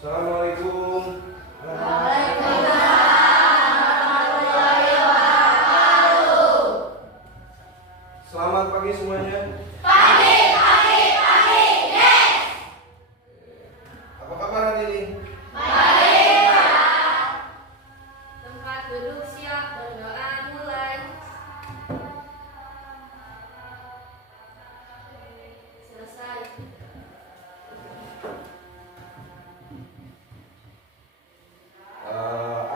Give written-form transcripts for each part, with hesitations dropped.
Assalamualaikum. Selamat pagi semuanya. Apa kabar hari ini? Tempat duduk siap, berdoa mulai. Selesai.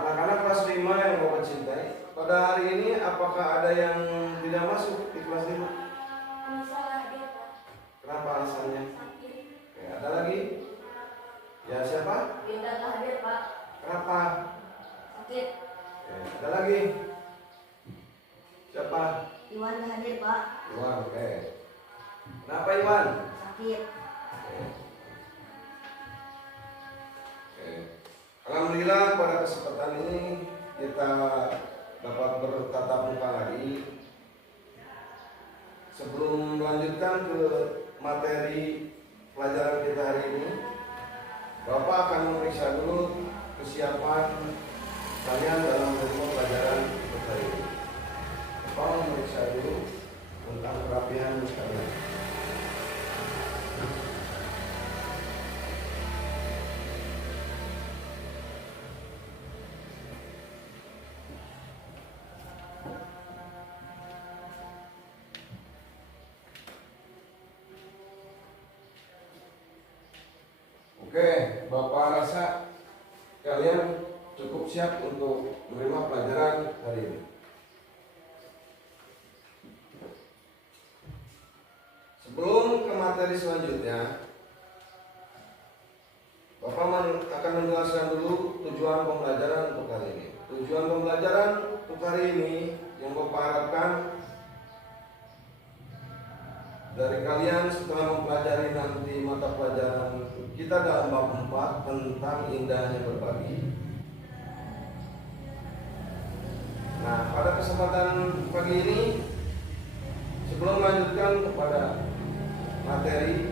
Anak-anak kelas 5 yang Bapak cintai, pada hari ini apakah ada yang tidak masuk di kelas 5? Kenapa alasannya? Oke, ada lagi? Ya, siapa? Tidak hadir, Pak. Kenapa? Sakit. Oke, ada lagi? Siapa? Iwan hadir, Pak. Iwan. Oke. Kenapa Iwan? Sakit. Oke. Oke. Alhamdulillah pada kesempatan ini kita dapat bertatap muka lagi. Sebelum melanjutkan ke materi pelajaran kita hari ini, Bapak akan memeriksa dulu kesiapan kalian dalam menerima pelajaran untuk hari ini. Bapak memeriksa dulu tentang kerapian kalian. Oke, Bapak rasa kalian cukup siap untuk menerima pelajaran hari ini. Sebelum ke materi selanjutnya, Bapak akan menjelaskan dulu tujuan pembelajaran untuk hari ini. Tujuan pembelajaran untuk hari ini yang Bapak harapkan dari kalian setelah mempelajari nanti mata pelajaran kita dalam bab 4 tentang indahnya berbagi. Nah, pada kesempatan pagi ini sebelum melanjutkan kepada materi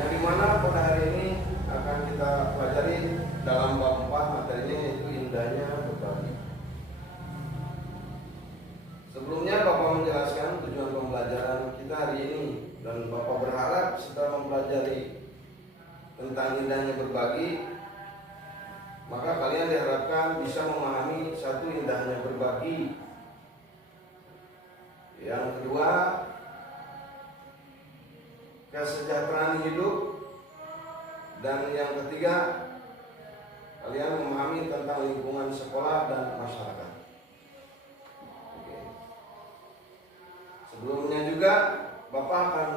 yang dimana pada hari ini akan kita pelajari dalam bab 4 materinya yaitu indahnya berbagi. Sebelumnya Bapak menjelaskan tujuan pembelajaran kita hari ini dan Bapak berharap setelah mempelajari tentang indahnya berbagi, maka kalian diharapkan bisa memahami satu indahnya berbagi. Yang kedua, kesejahteraan hidup, dan yang ketiga, kalian memahami tentang lingkungan sekolah dan masyarakat. Oke. Sebelumnya juga Bapak akan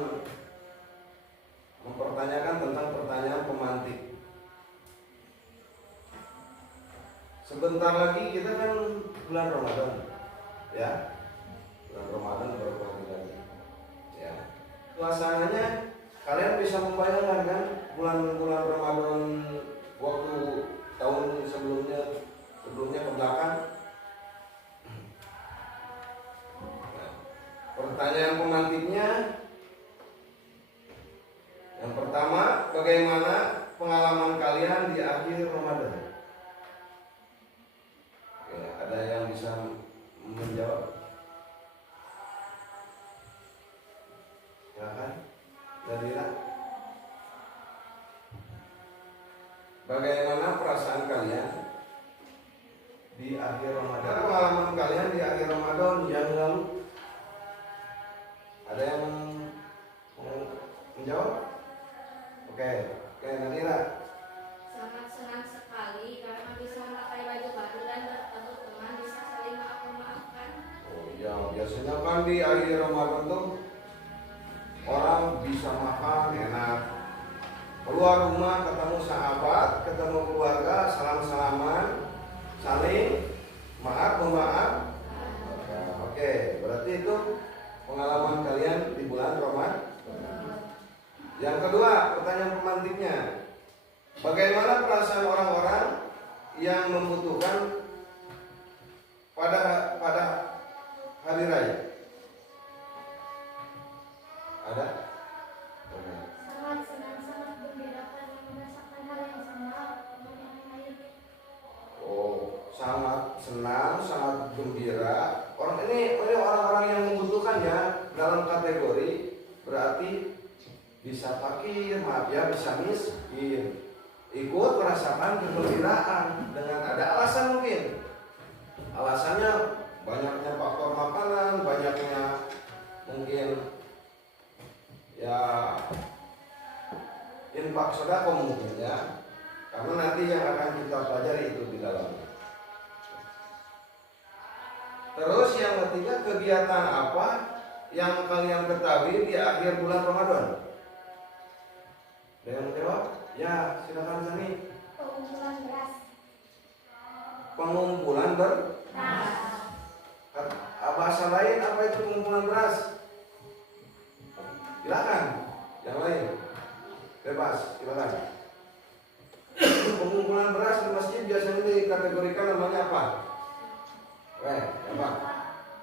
mempertanyakan tentang pertanyaan pemantik. Sebentar lagi kita kan bulan Ramadan, ya. Bulan Ramadan beberapa hari lagi. Ya. Suasananya kalian bisa membayangkan kan bulan-bulan Ramadan waktu tahun sebelumnya ke belakang. Nah, pertanyaan pemantiknya yang pertama, bagaimana pengalaman kalian di akhir Ramadan? Oke, ada yang bisa menjawab? Silakan, Nadira. Bagaimana perasaan kalian di akhir Ramadan? Pengalaman kalian di akhir Ramadan yang lalu? Ada yang mau menjawab? Oke, Nadira. Sangat senang sekali karena bisa memakai baju baru dan bertemu teman, bisa saling maafkan. Oh ya, biasanya kan di akhir Ramadan tuh orang bisa makan enak, keluar rumah ketemu sahabat, ketemu keluarga, salam-salaman, saling memaaf. Oke, berarti itu pengalaman kalian di bulan Ramadan. Yang kedua, pertanyaan pemantiknya, bagaimana perasaan orang-orang yang membutuhkan pada hari raya? Ada? Oke. Sangat senang, sangat gembira karena merasakan hal yang sama. gembira. Orang ini orang-orang yang membutuhkannya dalam kategori berarti bisa fakir, maaf ya, bisa miskin. Ikut merasakan kegembiraan dengan ada alasan mungkin. Alasannya banyaknya faktor makanan, banyaknya mungkin ya infak sedekah mungkin ya. Karena nanti yang akan kita pelajari itu di dalamnya. Terus yang ketiga, kegiatan apa yang kalian ketahui di akhir bulan Ramadan? Ada yang mau jawab? Ya, silakan Sani. Pengumpulan beras. Pengumpulan beras. Bahasa lain apa itu pengumpulan beras? Silakan. Yang lain. Bebas, silakan. Pengumpulan beras di masjid biasanya dikategorikan namanya apa? Apa?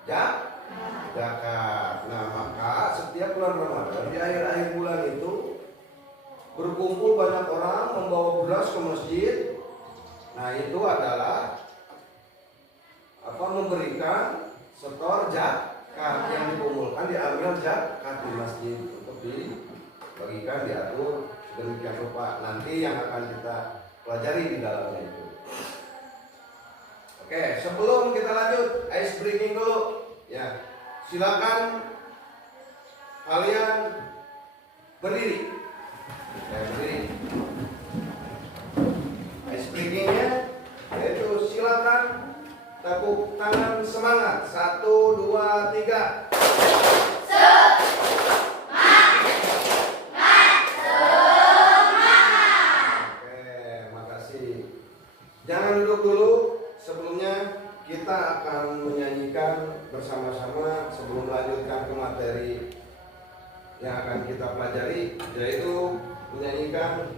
Zakat. Nah, maka setiap bulan Ramadan di akhir-akhir bulan itu berkumpul banyak orang membawa beras ke masjid. Nah, itu adalah memberikan setor zakat yang dikumpulkan, diambil zakat di masjid untuk dibagikan, diatur demikian rupa. Nanti yang akan kita pelajari di dalamnya itu. Oke, sebelum kita lanjut, ice breaking dulu. Ya, silakan kalian berdiri. Berdiri. Ice breakingnya yaitu silakan tepuk tangan semangat. 1, 2, 3. Jangan duduk dulu, sebelumnya kita akan menyanyikan bersama-sama sebelum melanjutkan ke materi yang akan kita pelajari, yaitu menyanyikan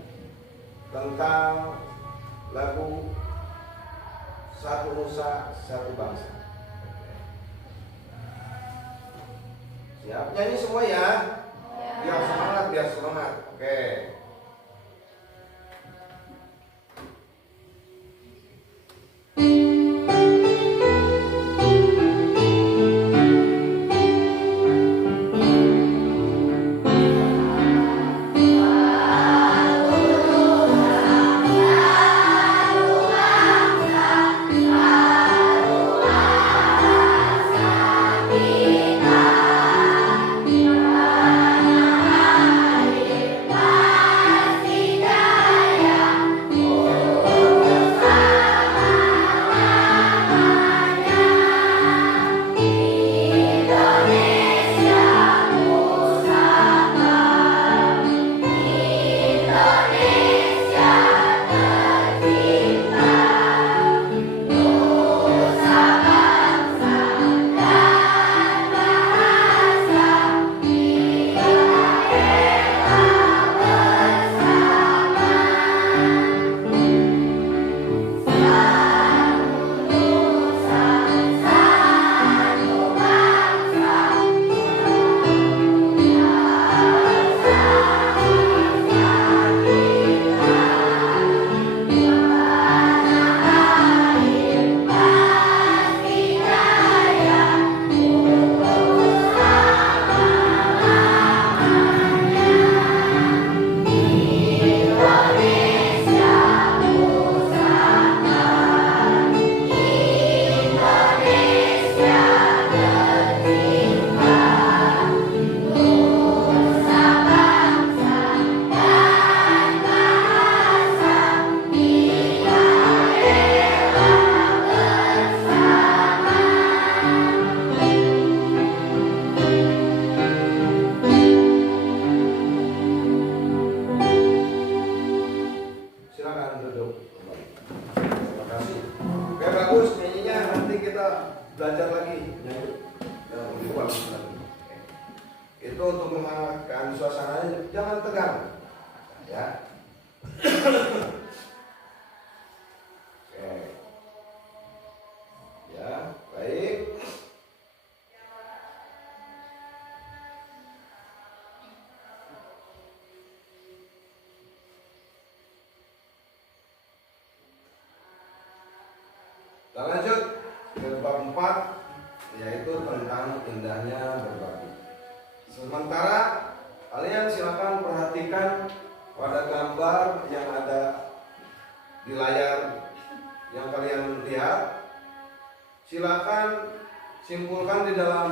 tentang lagu Satu Nusa Satu Bangsa. Siap? Nyanyi semua ya? Biar semangat, biar semangat. Oke. belajar lagi nyanyi yang lebih bagus lagi. Itu untuk menghangatkan suasananya, jangan tegang, ya. Oke, ya baik. Kita lanjut ke bab 4. keempat yaitu tentang indahnya berbagi. Sementara kalian silakan perhatikan pada gambar yang ada di layar yang kalian lihat. Silakan simpulkan di dalam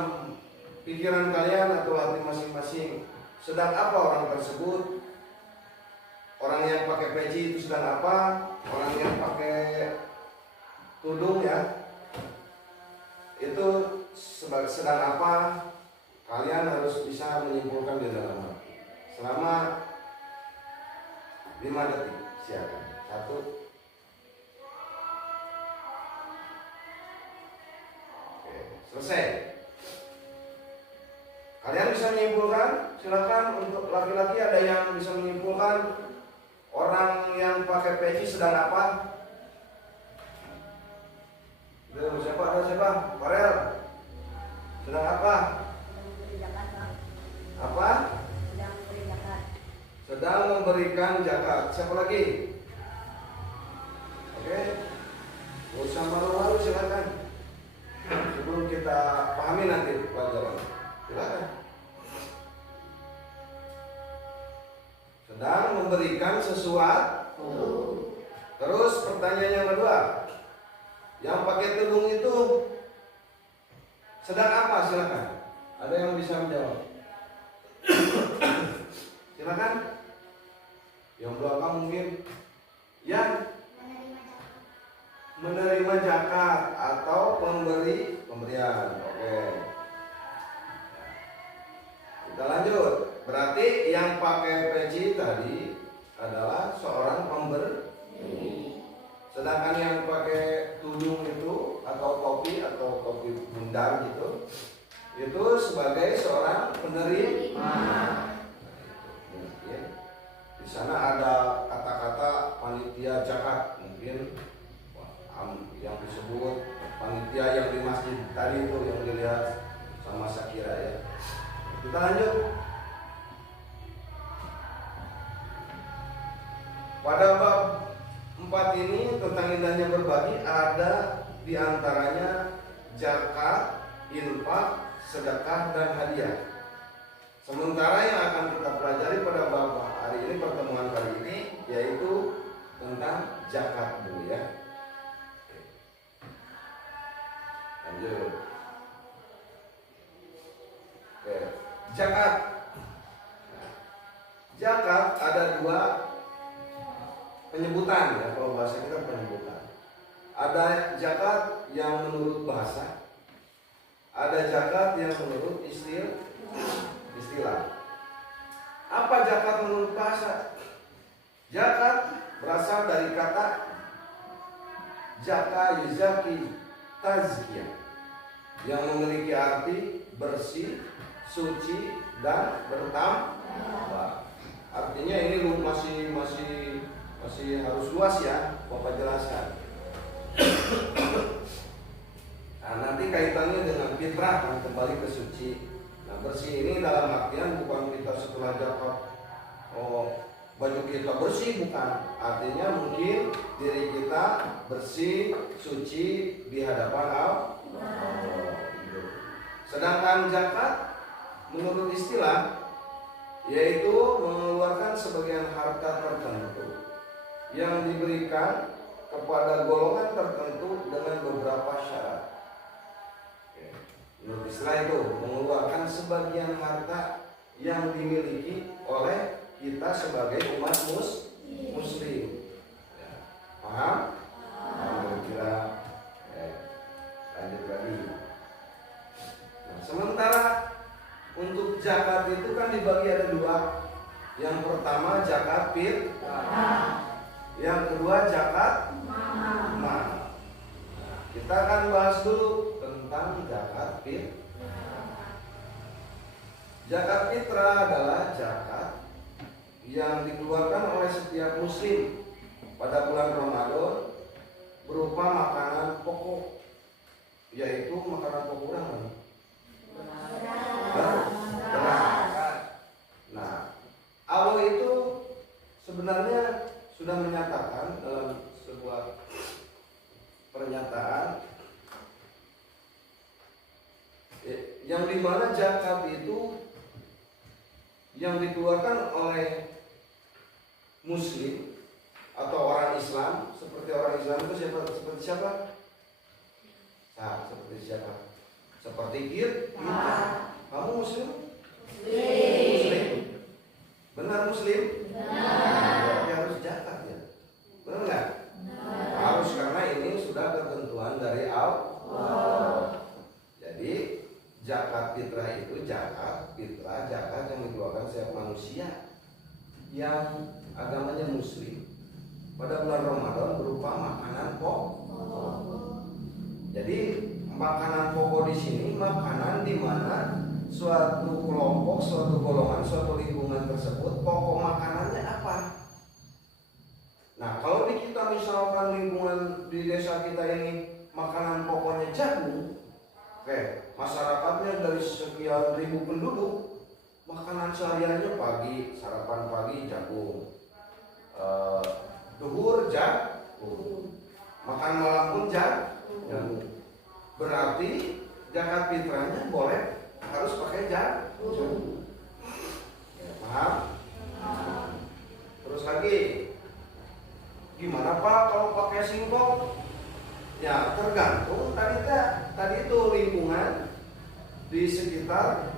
pikiran kalian atau hati masing-masing, sedang apa orang tersebut. Orang yang pakai peci itu sedang apa? Orang yang pakai tudung ya, itu sedang apa? Kalian harus bisa menyimpulkan di dalam hati selama 5 detik. Silakan. 1. Oke, selesai. Kalian bisa menyimpulkan? Silakan. Untuk laki-laki ada yang bisa menyimpulkan orang yang pakai peci sedang apa? Siapa? Ada siapa? Farel. Sedang apa? Apa? Sedang memberikan zakat. Siapa lagi? Oke. Gak usah malu-malu, silakan. Sebelum kita pahami nanti pelajaran. Silakan. Sedang memberikan sesuatu. Terus pertanyaan yang kedua, yang pakai tudung itu sedang apa? Silakan. Ada yang bisa menjawab? Silakan. Yang belakang mungkin. Yang menerima zakat atau pemberian. Oke. Kita lanjut. Berarti yang pakai peci tadi adalah seorang pemberi. Sedangkan yang pakai tudung itu atau topi bundar gitu, itu sebagai seorang penerima. Mungkin di sana ada kata-kata panitia zakat, mungkin yang disebut panitia yang di masjid tadi itu yang dilihat sama Sakira ya. Kita lanjut. Pada bab 4 ini tentang indahnya berbagi, ada diantaranya zakat, infak, sedekah, dan hadiah. Sementara yang akan kita pelajari pada bab hari ini, pertemuan kali ini, yaitu tentang zakat dulu ya. Lanjut. Oke, zakat. Zakat ada 2 penyebutan ya, kalau bahasa kita penyebutan. Ada zakat yang menurut bahasa, ada zakat yang menurut istilah. Apa zakat menurut bahasa? Zakat berasal dari kata zaka yuzaki tazkiyah, yang memiliki arti bersih, suci, dan bertambah. Artinya ini masih harus luas ya, Bapak jelaskan. Nah, nanti kaitannya dengan fitrah dan kembali ke suci. Nah, bersih ini dalam artian bukan kita setelah zakat baju kita bersih, bukan. Artinya mungkin diri kita bersih, suci di hadapan Allah. Sedangkan zakat menurut istilah yaitu mengeluarkan sebagian harta tertentu yang diberikan kepada golongan tertentu dengan beberapa syarat. Menurut istilah itu mengeluarkan sebagian harta yang dimiliki oleh kita sebagai umat muslim. Ya. Paham? Kira-kira lanjut lagi. Nah, sementara untuk zakat itu kan dibagi ada 2. Yang pertama zakat fitrah. Yang kedua zakat mal. Kita akan bahas dulu tentang zakat fitrah. Zakat fitrah adalah zakat yang dikeluarkan oleh setiap muslim pada bulan Ramadan berupa makanan pokok, yaitu makanan pokok beras. Nah, Allah itu sebenarnya sudah menyatakan dalam sebuah pernyataan yang dimana zakat itu yang dikeluarkan oleh Muslim atau orang Islam. Seperti orang Islam itu siapa? Seperti siapa? Nah, seperti siapa? Seperti kita. Kamu Muslim? Muslim. Benar Muslim? Berarti harus zakat ya. Benar nggak? Harus, karena ini sudah ketentuan dari Allah. Jadi zakat fitrah itu zakat fitrah, zakat yang dikeluarkan setiap manusia yang agamanya Muslim pada bulan Ramadan berupa makanan pokok. Jadi makanan pokok di sini makanan di mana suatu kelompok, suatu golongan, suatu lingkungan tersebut pokok makanannya apa? Nah, kalau di kita misalkan lingkungan di desa kita ini makanan pokoknya jagung, oke, masyarakatnya dari sekian ribu penduduk, makanan sehariannya pagi, sarapan pagi jagung, duhur jagung, makan malam pun jagung. Berarti zakat fitrahnya boleh harus pakai jagung. Ya, paham? Terus lagi, gimana Pak kalau pakai singkong? Ya tergantung tadi itu lingkungan di sekitar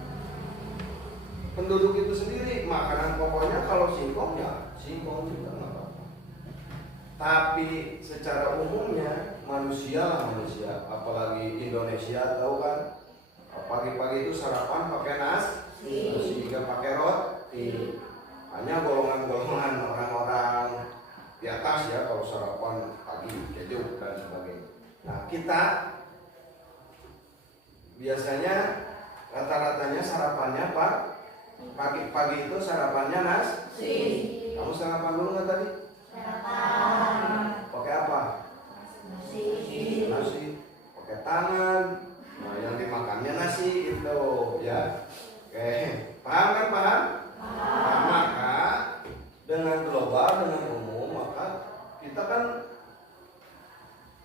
penduduk itu sendiri. Makanan pokoknya kalau singkong ya singkong juga nggak apa-apa. Tapi secara umumnya manusia, apalagi Indonesia, tahu kan? Pagi-pagi itu sarapan pakai nasi, juga pakai roti. Hanya golongan-golongan orang-orang di atas ya kalau sarapan pagi keju dan sebagainya. Nah, kita biasanya rata-ratanya sarapannya Pak, pagi-pagi itu sarapannya nasi. Kamu sarapan dulu nggak tadi? Pakai apa? Nasi. Pakai tangan. Nah, yang dimakannya nasi itu ya. Oke, paham kan? Paham? Nah, maka dengan global, dengan umum, maka kita kan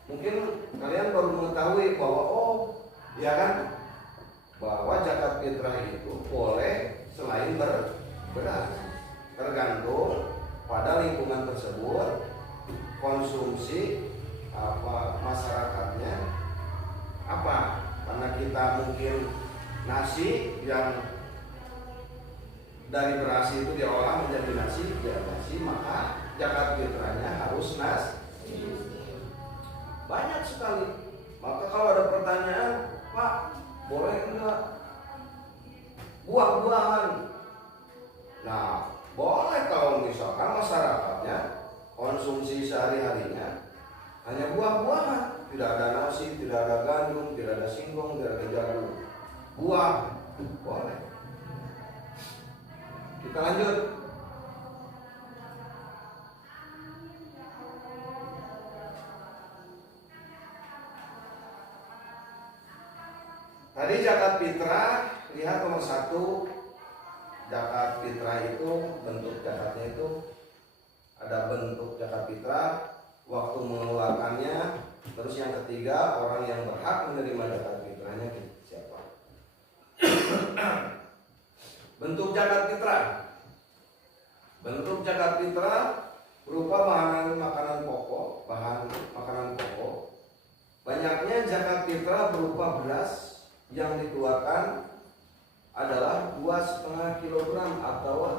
mungkin kalian baru mengetahui bahwa ya kan, bahwa zakat fitrah itu boleh selain beras, tergantung pada lingkungan tersebut konsumsi masyarakatnya apa. Karena kita mungkin nasi yang dari beras itu diolah menjadi nasi, maka zakat fitrahnya harus nasi. Banyak sekali. Maka kalau ada pertanyaan, Pak, boleh enggak buah-buahan? Nah, boleh kalau misalkan masyarakatnya konsumsi sehari-harinya hanya buah-buahan, tidak ada nasi, tidak ada gandum, tidak ada singkong, tidak ada jagung. Buah boleh. Kita lanjut. Tadi zakat fitrah, lihat nomor 1. Zakat fitrah itu bentuk zakatnya itu ada bentuk zakat fitrah, waktu mengeluarkannya, terus yang ketiga orang yang berhak menerima zakat fitrahnya siapa. Bentuk zakat fitrah. Bentuk zakat fitrah berupa bahan makanan pokok, Banyaknya zakat fitrah berupa beras yang dikeluarkan adalah 2,5 kg atau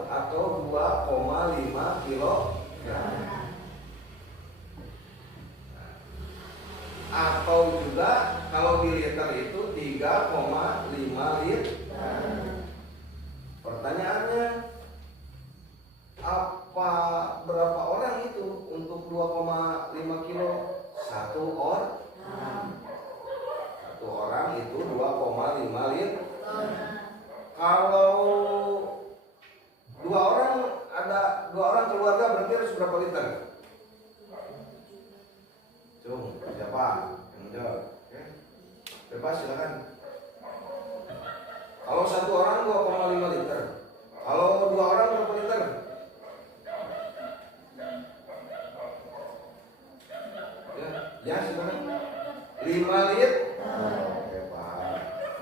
2,5 kg. Atau juga kalau di liter itu 3,5 liter. Pertanyaannya, berapa orang itu untuk 2,5 kilo? Satu orang itu 2,5 liter. Kalau dua orang keluarga berarti harus berapa liter? Siapa yang jawab? Oke. Bebas silakan. Kalau satu orang 2,5 liter. Kalau dua orang berapa liter? Ya silakan. 5 liter. Oke, Pak.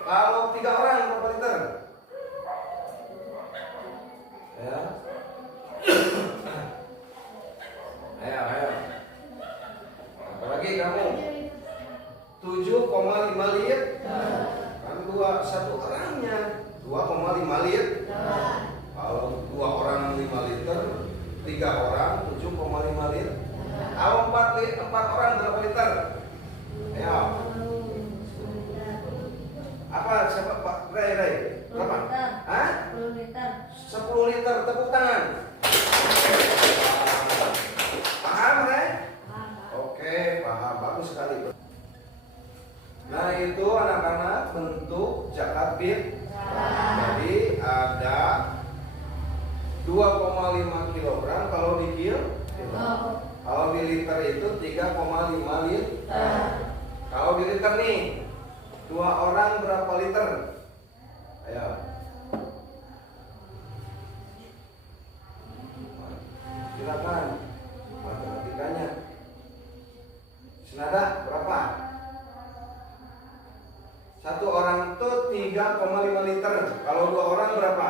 Kalau 3 orang Ya. Ayo. Apalagi kamu? 7,5 liter. Kan satu orangnya 2,5 liter. Kalau 2 orang 5 liter, 3 orang 7,5 liter. Kalau 4 orang berapa liter? Ayo. Apa siapa Pak Ray? Berapa? Hah? 10 liter. 10 liter, tepuk tangan. Paham, Ray? Oke, paham. Bagus sekali. Nah, itu anak-anak bentuk zakat fitrah. Jadi ada 2,5 kg kalau di kilo. Kalau di liter itu 3,5 liter. Kalau di liter nih, 2 orang berapa liter? Ayo. Silakan matematikanya. Senada berapa? 1 orang itu 3,5 liter. Kalau 2 orang berapa?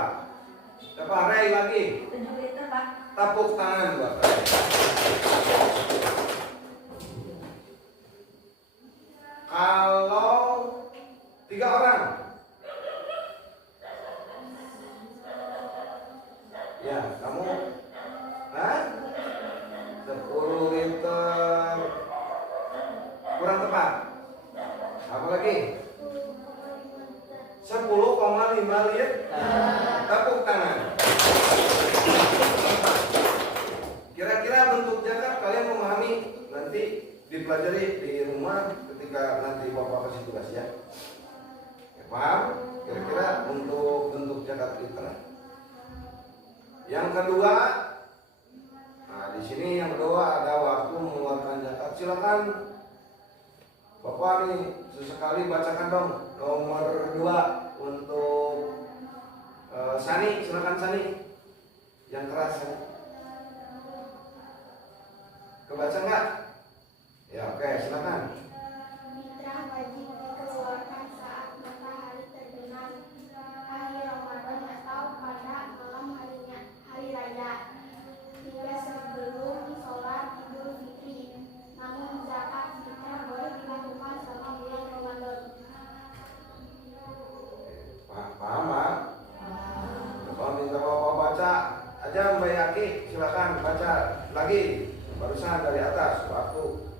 Berapa? Ray lagi. 7 liter, Pak. Tepuk tangan buat Ray. Kalau 3 orang, ya kamu, 10 liter, kurang tepat. Apa lagi? 10,5 liter. Tepuk tangan. Kira-kira bentuk zakat kalian memahami, nanti dipelajari di rumah ketika nanti Bapak kasih tugas ya. Paham? Kira-kira untuk bentuk zakat fitrah. Yang kedua, nah di sini yang kedua ada waktu mengeluarkan zakat. Silakan Bapak nih sesekali bacakan dong nomor 2 untuk Sani, silakan Sani. Yang keras Sani. Kebaca nggak? Ya oke, silakan. Fitrah wajib dikeluarkan saat matahari terbenam akhir Ramadan atau pada malam hari raya hingga sebelum sholat Idul Fitri. Namun zakat fitrah boleh dilakukan selama bulan Ramadan. Paham, Pak? Kalau minta Bapak baca aja Mbak Yaki, silakan baca lagi barusan dari atas waktu.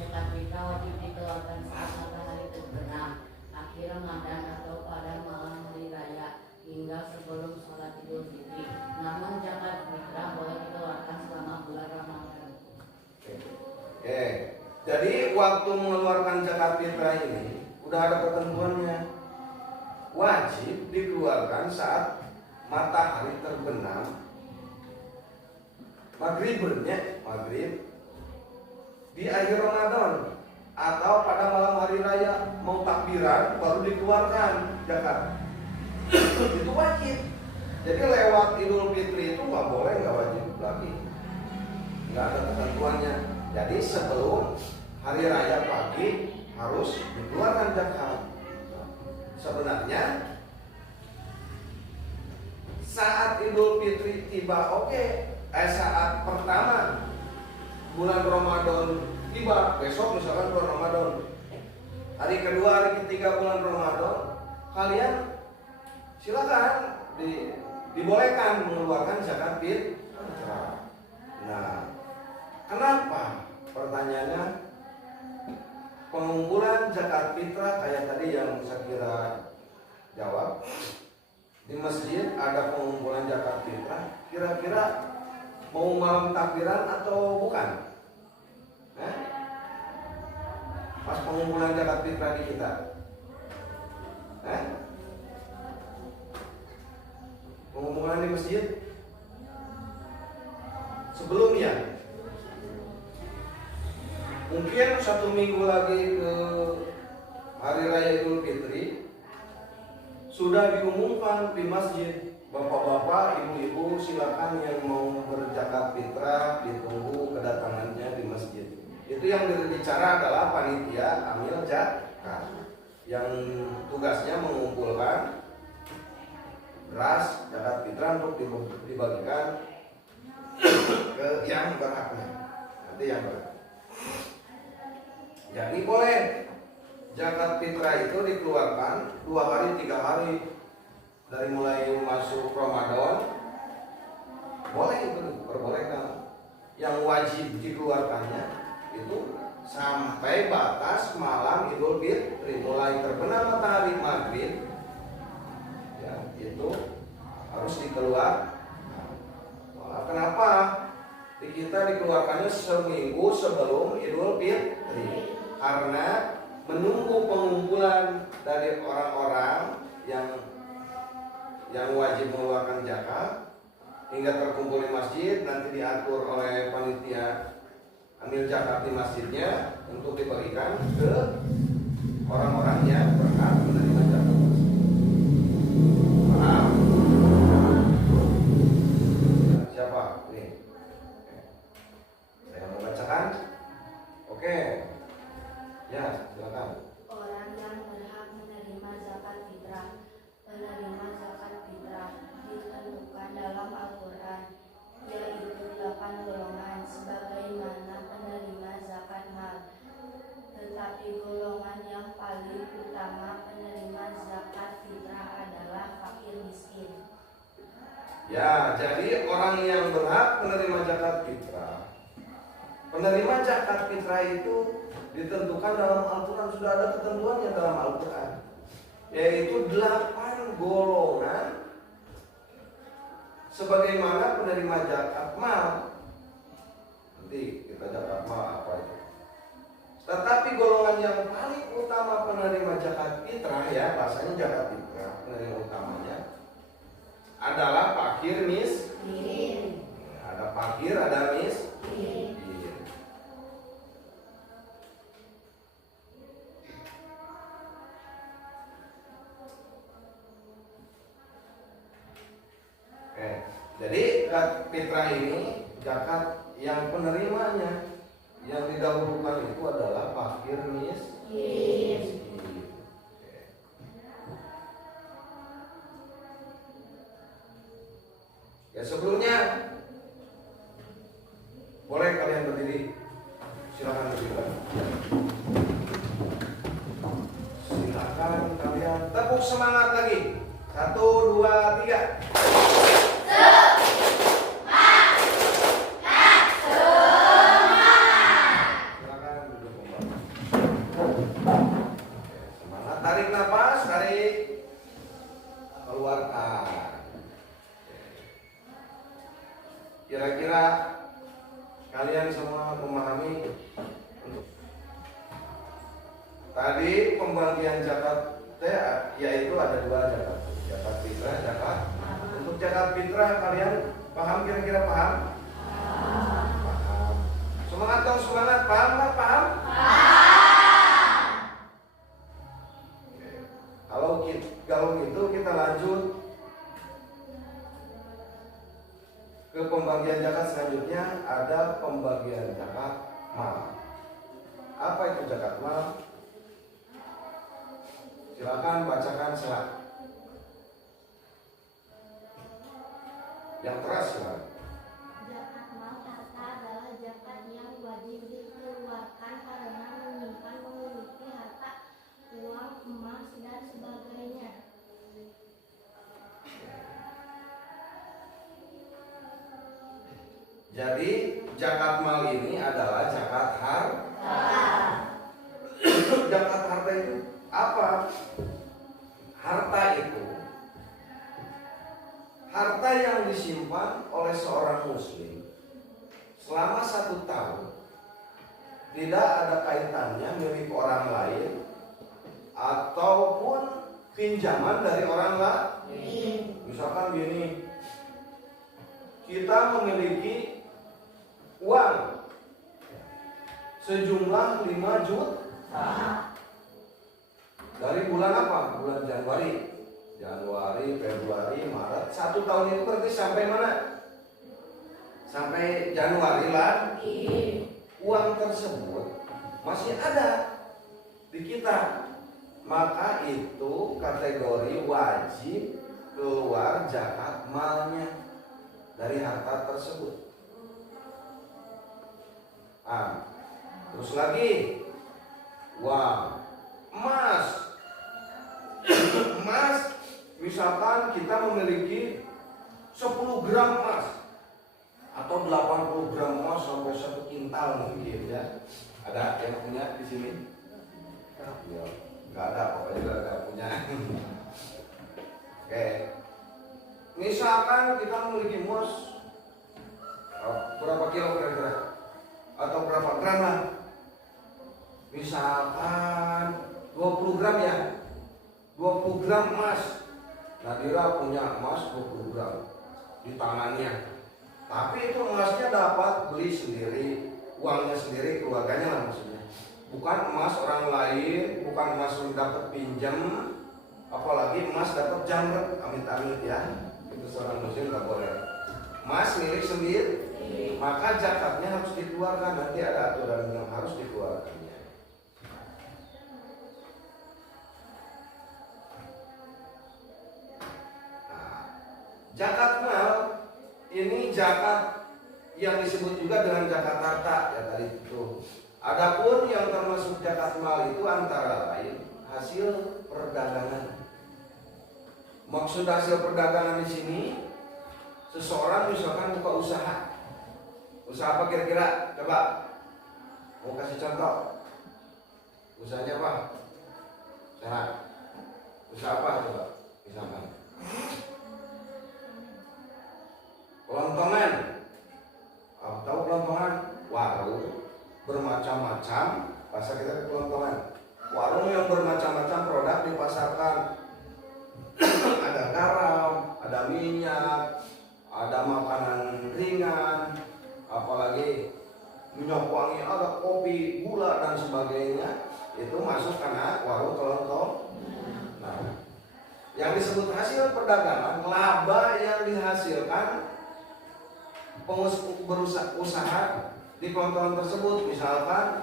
Zakat fitrah wajib dikeluarkan saat matahari terbenam akhir Ramadan atau pada malam hari raya hingga sebelum sholat Idul Fitri. Namun zakat fitrah boleh dikeluarkan selama bulan Ramadan. Oke. Jadi waktu mengeluarkan zakat fitrah ini udah ada ketentuannya. Wajib dikeluarkan saat matahari terbenam. Maghrib di akhir Ramadan atau pada malam hari raya mau takbiran baru dikeluarkan zakat. Itu wajib. Jadi lewat Idul Fitri itu nggak boleh, nggak wajib lagi, nggak ada ketentuannya. Jadi sebelum hari raya pagi harus dikeluarkan zakat. Sebenarnya saat Idul Fitri tiba saat pertama bulan Ramadan tiba, besok misalkan bulan Ramadan, hari kedua, hari ketiga bulan Ramadan, kalian silakan dibolehkan mengeluarkan zakat fitrah. Nah, kenapa? Pertanyaannya, pengumpulan zakat fitrah kayak tadi yang saya kira jawab, di masjid ada pengumpulan zakat fitrah, kira-kira mau malam takbiran atau bukan? Pas pengumpulan zakat fitrah di kita, pengumpulan di masjid sebelumnya, mungkin 1 minggu lagi ke hari raya Idul Fitri sudah diumumkan di masjid. Bapak-bapak, ibu-ibu, silakan yang mau berzakat fitrah ditunggu kedatangannya di masjid. Itu yang berbicara adalah panitia amil zakat. yang tugasnya mengumpulkan beras zakat fitrah untuk dibagikan ke yang berhaknya. Nanti yang berhak. Jadi boleh zakat fitrah itu dikeluarkan 2 hari 3 hari dari mulai masuk Ramadan. Boleh itu diperbolehkan. Yang wajib dikeluarkannya itu sampai batas malam Idul Fitri, mulai terbenam matahari maghrib ya, itu harus dikeluar. Nah, kenapa di kita dikeluarkannya seminggu sebelum Idul Fitri? Karena menunggu pengumpulan dari orang-orang yang wajib mengeluarkan zakat hingga terkumpul di masjid, nanti diatur oleh panitia amil zakat di masjidnya untuk dibagikan ke orang-orang yang berhak menerima zakat. Paham? Siapa? Nih. Saya mau bacakan. Oke. Ya, silakan. Orang yang berhak menerima zakat fitrah. Penerima zakat fitrah ditentukan dalam Al-Quran, yaitu 8 golongan sebagaimana penerima zakat mal. Tetapi golongan yang paling utama penerima zakat fitrah adalah fakir miskin. Ya, jadi orang yang berhak menerima zakat fitrah. Penerima zakat fitrah itu ditentukan dalam Al-Quran, sudah ada ketentuannya dalam Al-Quran, yaitu 8 golongan sebagaimana penerima zakat mal. Nanti kita zakat mal apa itu. Tetapi golongan yang paling utama penerima zakat fitrah, ya bahasanya zakat fitrah, penerima utamanya adalah fakir miskin. Ada fakir, ada miskin. Jadi zakat fitrah ini zakat yang penerimanya yang didahulukan itu adalah fakir miskin. Ya, sebelumnya boleh kalian berdiri. Silakan berdiri. Silakan kalian tepuk semangat lagi. 1, 2, 3. Tarik nafas, tarik, keluarkan. Kira-kira kalian semua memahami tadi pembagian zakat yaitu ada 2 zakat, zakat fitrah, zakat. Untuk zakat fitrah kalian paham, kira-kira paham? Paham. Semangat dong, semangat. Paham nggak? Paham? Kalau gitu kita lanjut ke pembagian zakat selanjutnya. Ada pembagian zakat mal. Apa itu zakat mal? Silakan bacakan slide. Yang keras silakan. Zakat mal harta adalah zakat yang wajib dikeluarkan karena menyimpan memiliki harta, uang, emas, dan sebagainya. Jadi zakat mal ini adalah zakat harta. Zakat harta itu apa? Harta itu harta yang disimpan oleh seorang muslim selama 1 tahun, tidak ada kaitannya milik orang lain ataupun pinjaman dari orang lain. Misalkan gini, kita memiliki uang sejumlah 5 juta dari bulan apa? Bulan Januari, Februari, Maret. 1 tahun itu berarti sampai mana? Sampai Januari lagi. Uang tersebut masih ada di kita. maka itu kategori wajib keluar zakat malnya dari harta tersebut. Terus lagi, wah, emas. Emas, misalkan kita memiliki 10 gram emas atau 80 gram emas sampai 1 kintal mungkin ya. Ada yang punya di sini? Ya, nggak ada, pokoknya nggak punya. Oke, misalkan kita memiliki emas berapa kilo kira-kira? Atau berapa gram lah? Misalkan 20 gram ya, 20 gram emas. Nadira punya emas 20 gram di tangannya. Tapi itu emasnya dapat beli sendiri, uangnya sendiri, keluarganya lah maksudnya. Bukan emas orang lain, bukan emas yang dapat pinjam, apalagi emas dapat jamret, amit-amit ya. Itu seorang muslim nggak boleh. Emas milik sendiri, maka zakatnya harus dikeluarkan. Nanti ada aturan yang harus dikeluarkannya. Zakat mal ini zakat yang disebut juga dengan zakat harta ya tadi itu. Adapun yang termasuk zakat mal itu antara lain hasil perdagangan. Maksud hasil perdagangan di sini seseorang misalkan buka usaha. Usaha apa kira-kira? Coba mau kasih contoh. Usahanya apa? Sehat. Usaha apa coba? Misalkan kelontongan. Tahu kelontongan? Warung bermacam-macam. Bahasa kita kelontongan. Warung yang bermacam-macam produk dipasarkan. Ada garam, ada minyak, ada makanan ringan, apalagi minyak wangi, ada kopi, gula dan sebagainya. Itu masuk karena warung kelontong. Nah, yang disebut hasil perdagangan, laba yang dihasilkan berusaha di kelontongan tersebut. Misalkan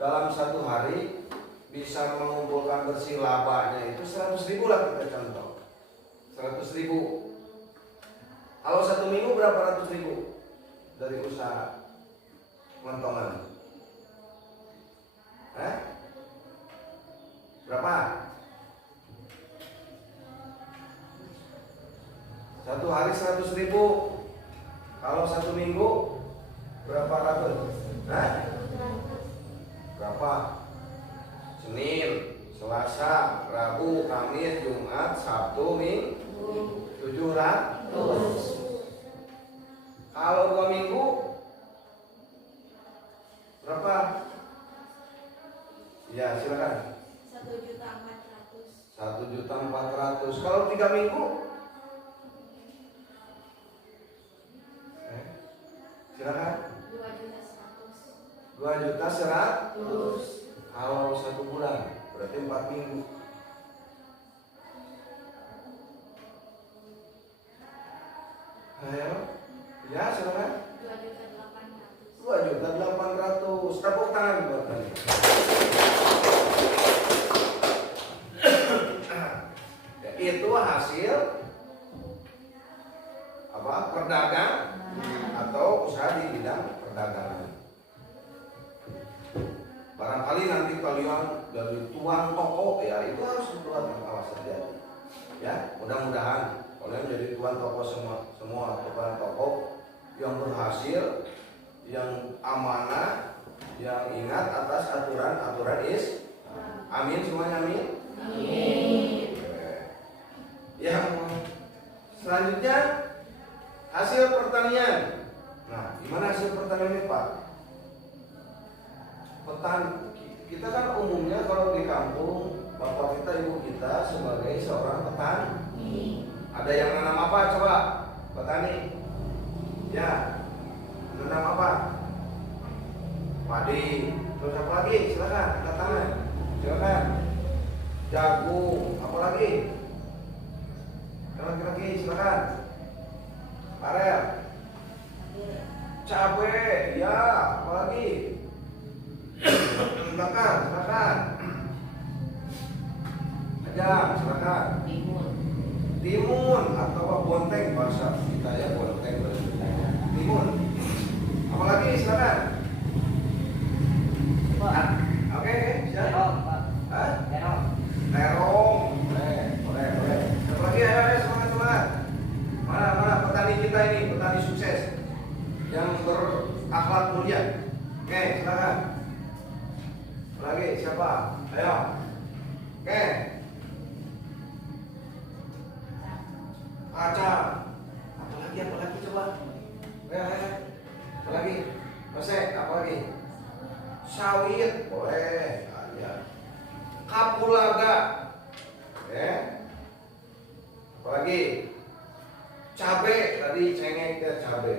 dalam satu hari bisa mengumpulkan bersih labanya itu 100.000 lah kita contoh. 100.000. Kalau satu minggu berapa ratus ribu dari usaha kelontongan? Berapa? Satu hari 100.000. Kalau satu minggu berapa ratus? Berapa? Senin, Selasa, Rabu, Kamis, Jumat, Sabtu, Minggu 700. Kalau 2 minggu berapa? Ya silakan. 1.400.000. Kalau 3 minggu? Silakan. 2.100.000. Kalau 1 bulan berarti 4 minggu. Ayo, ya silakan. 2.800.000. Tepuk tangan buat kalian. Ya, itu hasil apa? Perdagang atau usaha di bidang perdagangan. Barangkali nanti kalian dari tuan toko ya itu harus buat awas hati-hati. Ya, mudah-mudahan kalian jadi tuan toko semua tuan toko yang berhasil, yang amanah, yang ingat atas aturan-aturan amin semuanya amin. Amin. Yang selanjutnya hasil pertanian. Nah, gimana hasil pertanian ini Pak? Kita kan umumnya kalau di kampung bapak kita ibu kita sebagai seorang petani. Ada yang nanam apa coba? Petani. Ya. Nanam apa? Padi. Terus apa lagi? Silakan angkat tangan. Silakan. Jagung. Apa lagi? Lagi silakan. Aren. Cabai. Ya. Apa lagi? Silakan. silakan. Timun. Timun atau bonteng, bahasa kita ya bonteng bahasa kita. Timun. Apalagi silakan. Pak. Oke, siap. Terong, Pak. Hah? Terong. Terong. Boleh. Satu lagi, ayo semangat. Mana petani kita ini, petani sukses yang berakhlak mulia. Oke, silakan. Lagi siapa? Ayo. Oke. Kacang. Apalagi coba. Ayo. Apalagi? Masih, apalagi? Sawit, boleh. Ya. Kapulaga. Oke. Apalagi? Cabe, tadi cengek dan cabe.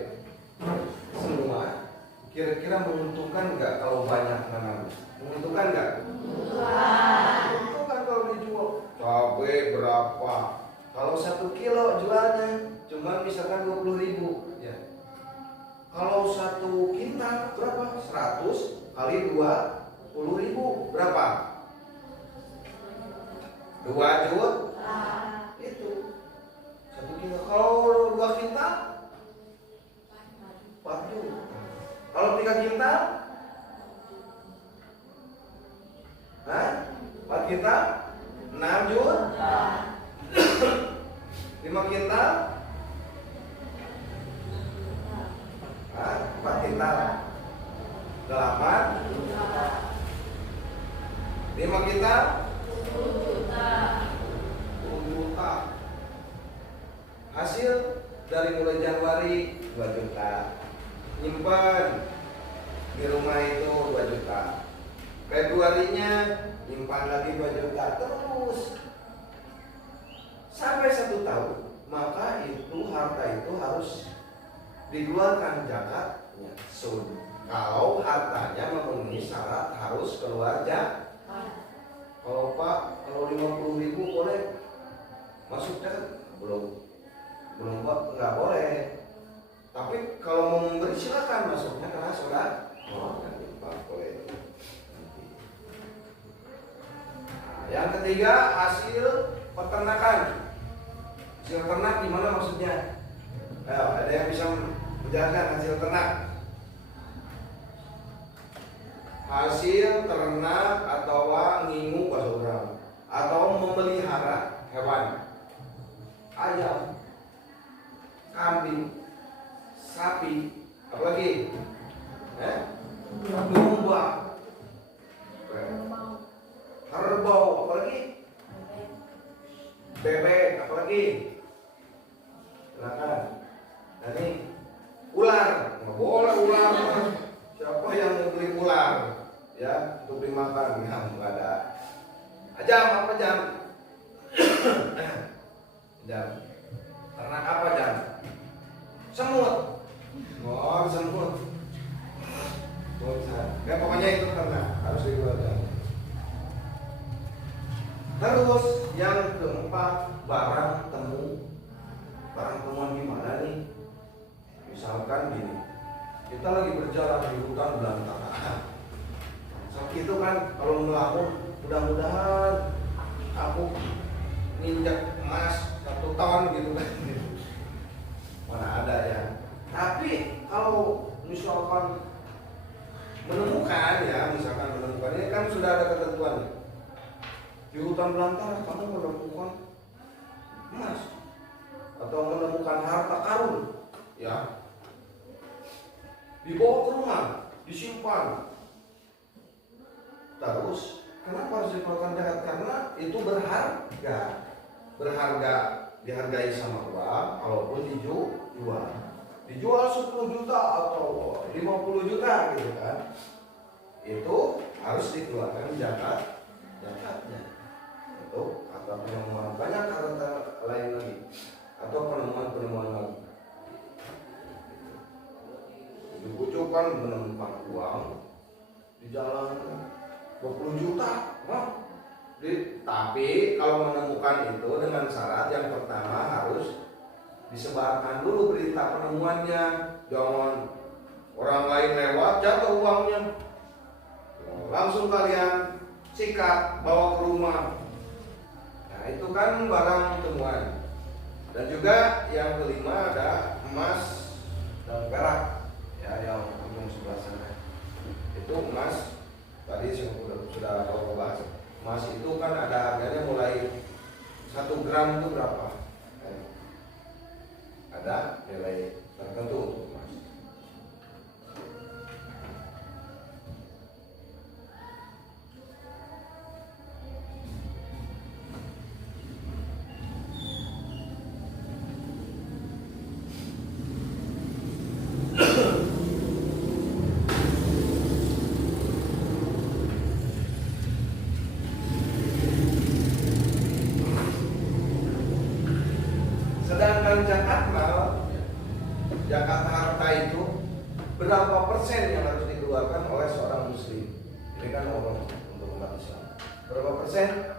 Semua. Kira-kira menguntungkan nggak kalau banyak nanam? Menguntungkan nggak? Menguntungkan kalau dijual. Cabe berapa? Kalau 1 kilo jualnya cuma misalkan 20.000 ya. Kalau 1 kintal berapa? 100 kali 20.000 berapa? 2 juta. Itu 1 kilo. Kalau 2 kintal 4 juta. Kalau 3 kintal? Hah? 4 kintal? 6 juta. 5 kintal? Hah? 4 kintal? 8? 5 kintal? 10 juta. Hasil dari mulai Januari 2 juta. Nyimpan di rumah itu 2 juta. Februarinya nyimpan lagi 2 juta terus sampai 1 tahun. Maka itu harta itu harus dikeluarkan zakatnya. Kalau hartanya memenuhi syarat harus keluar zakat. Kalau Pak, kalau 50.000 boleh masuk zakat? Belum Pak, nggak boleh. Tapi kalau mau memberi silakan masuknya karena sudah nanti Pak boleh. Yang ketiga, hasil peternakan. Hasil ternak gimana maksudnya? Ayo, ada yang bisa menjelaskan hasil ternak? Hasil ternak atau ngingu bahasa orang atau memelihara hewan, ayam, kambing, sapi, apalagi? Domba, kerbau, apalagi? Bebek, apalagi? Silakan. Nah ini ular, nggak boleh ular. Siapa yang mau beli ular? Ya, untuk dimakan, ya nggak ada. Jam apa jam? Jam. Ternak apa jam? Semut. Oh, semut. Ya pokoknya itu ternak harus dikeluarkan. Terus yang keempat, barang temu. Barang temuan gimana nih? Misalkan gini, kita lagi berjalan di hutan belantara. Saat itu kan kalau melamun, mudah-mudahan aku ninjak emas 1 ton gitu kan. Mana ada ya. Tapi kalau misalkan menemukan ya, misalkan menemukan ini kan sudah ada ketentuan. Di hutan belantara kamu menemukan emas atau menemukan harta karun, ya, dibawa ke rumah, disimpan. Terus kenapa harus dikeluarkan zakat? Karena itu berharga, dihargai sama uang. Kalaupun dijual 10 juta atau 50 juta gitu kan, itu harus dikeluarkan zakatnya. Itu atau penemuan banyak harta lain lagi atau penemuan lagi. Dibujuk kan menemukan uang di jalan 20 juta, tapi kalau menemukan itu dengan syarat yang pertama harus disebarkan dulu berita penemuannya, jangan orang lain lewat jatuh uangnya, langsung kalian sikat bawa ke rumah. Nah, Nah itu kan barang temuan. Dan juga yang kelima ada emas dan perak, ya yang ujung sebelah sana. Itu emas tadi sudah kau bahas. Emas itu kan ada harganya mulai 1 gram itu berapa? Ada nilai tertentu untuk emas. Sedangkan zakat harta itu berapa persen yang harus dikeluarkan oleh seorang muslim? Ini kan orang untuk umat Islam. Berapa persen?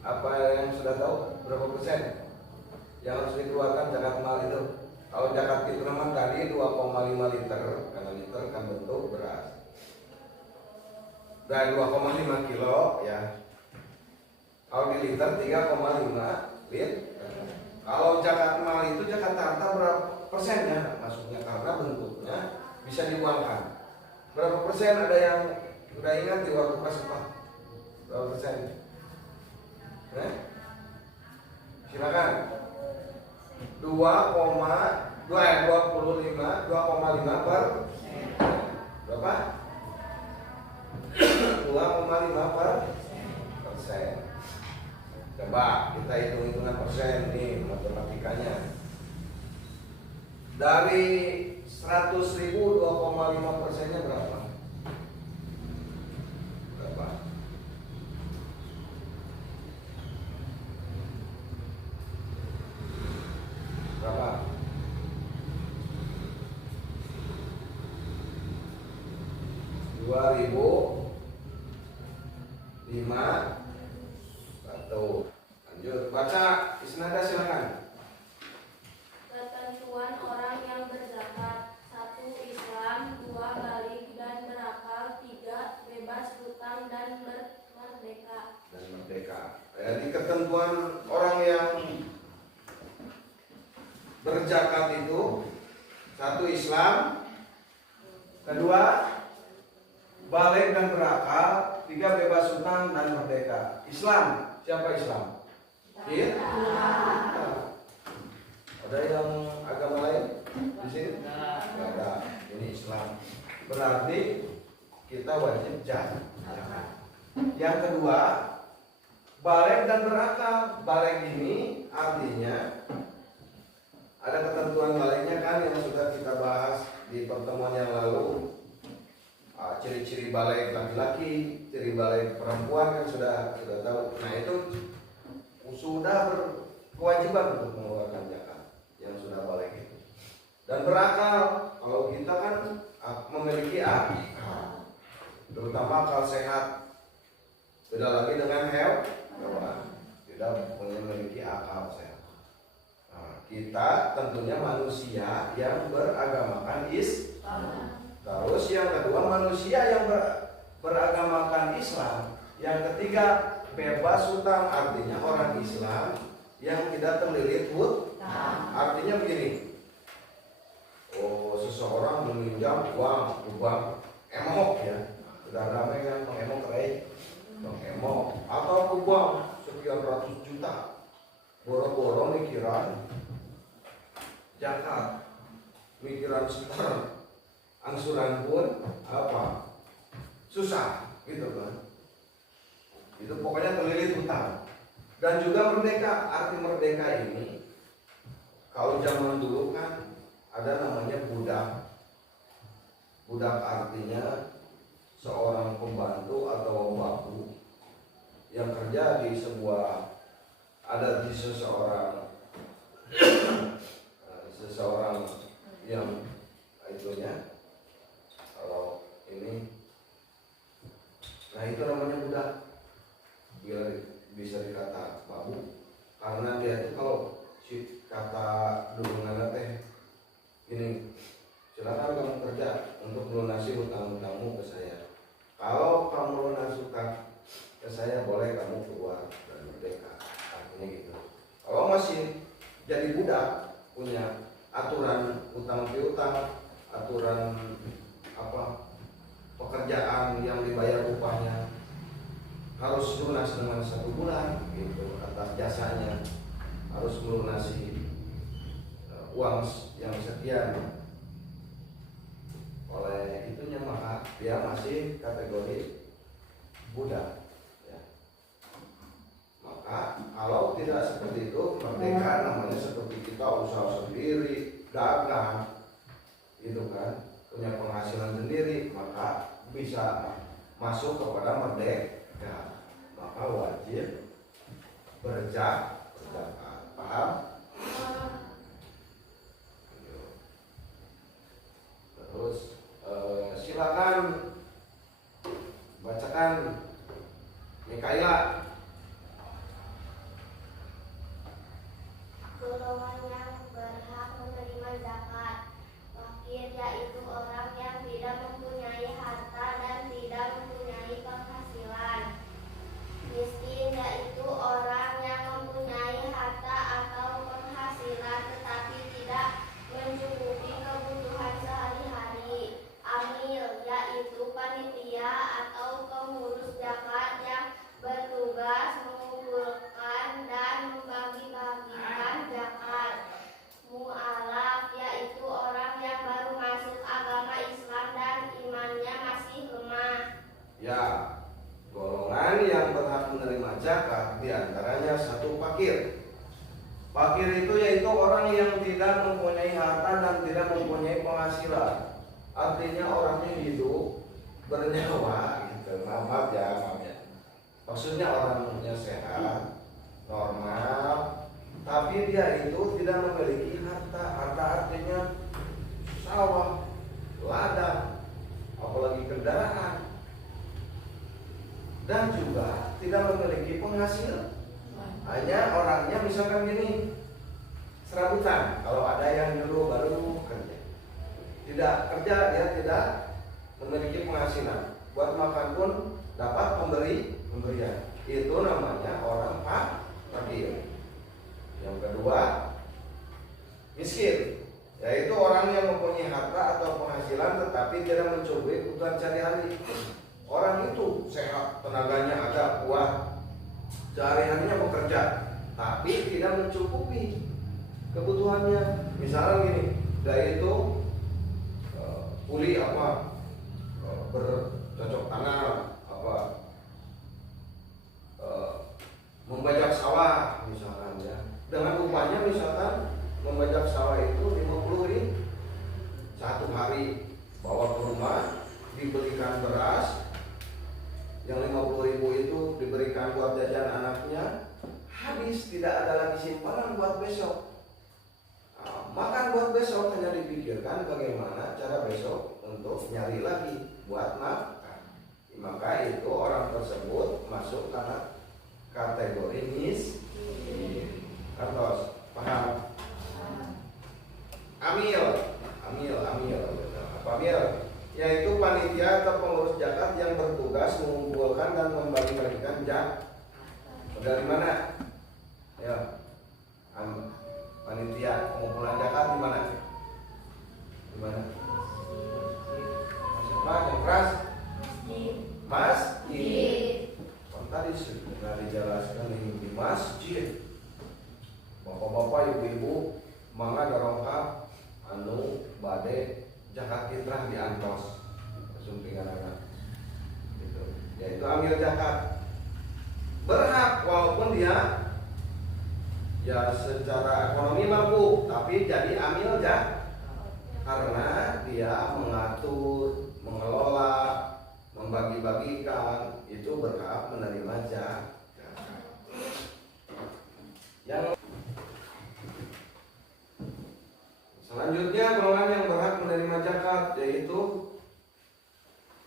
Apa yang sudah tahu? Berapa persen yang harus dikeluarkan zakat mal itu? Kalau zakat fitrah tadi 2,5 liter, karena liter kan bentuk beras. Dan 2,5 kilo ya. Kalau di liter 3,5 liter. Kalau zakat mal itu zakat harta berapa persennya masuknya, karena bentuknya bisa diuangkan. Berapa persen? Ada yang udah ingat di waktu pas apa? Berapa persen? Silakan. 2,5 per berapa? 2,5 per persen. Coba kita hitung-hitungan persen nih matematikanya. Dari 100.000 2,5 persennya berapa? Berapa? Berapa? 2.005. Tuh, lanjut baca isnada silakan. Ketentuan orang yang berzakat: 1. Islam, 2. balik dan berakal, 3. bebas hutang dan merdeka. Jadi ketentuan orang yang berzakat itu: 1. Islam, 2. balik dan berakal, 3. bebas hutang dan merdeka. Islam, siapa Islam? Iya. Ada yang agama lain di sini? Tidak ada. Ini Islam. Berarti kita wajib zakat. Yang kedua, balik dan berakal. Balik ini artinya ada ketentuan baliknya kan yang sudah kita bahas di pertemuan yang lalu. Ciri-ciri balik laki-laki, ciri balik perempuan kan sudah tahu. Nah itu sudah berkewajiban untuk mengeluarkan zakat yang sudah balik itu. Dan berakal, kalau kita kan memiliki akal, terutama akal sehat. Beda lagi dengan hewan, tidak memiliki akal sehat. Nah, kita tentunya manusia yang beragamakan Islam. Terus yang kedua manusia yang beragamakan Islam. Yang ketiga bebas hutang, artinya orang Islam yang tidak terlilit hutang. Artinya begini, seseorang meminjam uang emok ya, sudah ramai kan mengemok emok atau uang sekian ratus juta, boro-boro mikiran zakat, mikiran setor, angsuran pun susah gitu kan. Itu pokoknya terlilit hutang. Dan juga merdeka. Arti merdeka ini kalau zaman dulu kan ada namanya budak. Budak artinya seorang pembantu atau pembantu yang kerja di seseorang yang itunya kalau ini, nah itu namanya budak. Biar bisa dikata babu, karena dia itu kalau si kata dulungan teh ini, silakan kamu kerja untuk melunasi hutang-hutangmu ke saya. Kalau kamu lunasi hutang ke saya, boleh kamu keluar dan merdeka. Artinya masih jadi budak, punya aturan utang piutang, aturan pekerjaan yang dibayar upahnya harus lunas dengan 1 bulan gitu, atas jasanya harus melunasi uang yang sekian. Oleh itunya maka dia masih kategori budak ya. Maka kalau tidak seperti itu, merdeka namanya seperti kita usaha sendiri, dagang gitu kan, punya penghasilan sendiri, maka bisa masuk kepada merdeka. Maka wajib berzakat. Paham? Terus silakan bacakan Mikaela. Golongan yang berhak menerima zakat. Fakir yaitu orang yang tidak mempunyai harta dan tidak mempunyai penghasilan. Miskin yaitu orang yang mempunyai harta atau penghasilan tetapi tidak mencukupi kebutuhan sehari-hari. Amil yaitu panitia atau pengurus zakat yang bertugas mengumpulkan dan membagi-bagikan zakat. Mu'alaf yaitu orang yang baru masuk agama Islam dan imannya masih lemah. Ya, golongan yang berhak menerima zakat diantaranya 1 fakir. Fakir itu yaitu orang yang tidak mempunyai harta dan tidak mempunyai penghasilan. Artinya orangnya hidup bernyawa gitu. Maaf ya. Maksudnya orangnya sehat, normal, tapi dia itu tidak memiliki harta. Harta artinya sawah, ladang, apalagi kendaraan, dan juga tidak memiliki penghasilan. Hanya orangnya misalkan gini, serabutan. Kalau ada yang dulu baru kerja, tidak kerja, dia tidak memiliki penghasilan. Buat makan pun dapat pemberian. Itu namanya orang fakir. Yang kedua, miskin, yaitu orang yang mempunyai harta atau penghasilan tetapi tidak mencukupi kebutuhan sehari-hari. Orang itu sehat, tenaganya ada, kuat, sehari-harinya bekerja, tapi tidak mencukupi kebutuhannya. Misalnya gini, dia itu kuli bercocok tanam, membajak sawah misalkan ya. Dengan upahnya misalkan membajak sawah itu 50.000 1 hari, bawa ke rumah, dibelikan beras, yang 50.000 itu diberikan buat jajan anaknya, habis, tidak ada lagi simpanan buat besok. Makan buat besok, hanya dipikirkan bagaimana cara besok untuk nyari lagi buat makan. Maka itu orang tersebut masuk karena kategori miskin. Kantos, paham? Amil. Apa amil? Yaitu panitia atau pengurus zakat yang bertugas mengumpulkan dan membagi-bagikan zakat. Dari mana? Ya, panitia pengumpulan zakat di mana? Di mana? Siapa yang keras? Masjid. Tadi sudah dijelaskan di masjid. Bapak-bapak, ibu-ibu, mangga dorongkap anu bade zakat fitrah diantos sumpingan anak gitu. Yaitu amil zakat berhak walaupun dia ya secara ekonomi mampu, tapi jadi amil zakat karena dia mengatur, mengelola, membagi-bagikan, itu berhak menerima zakat. Yang selanjutnya golongan yang berhak menerima zakat yaitu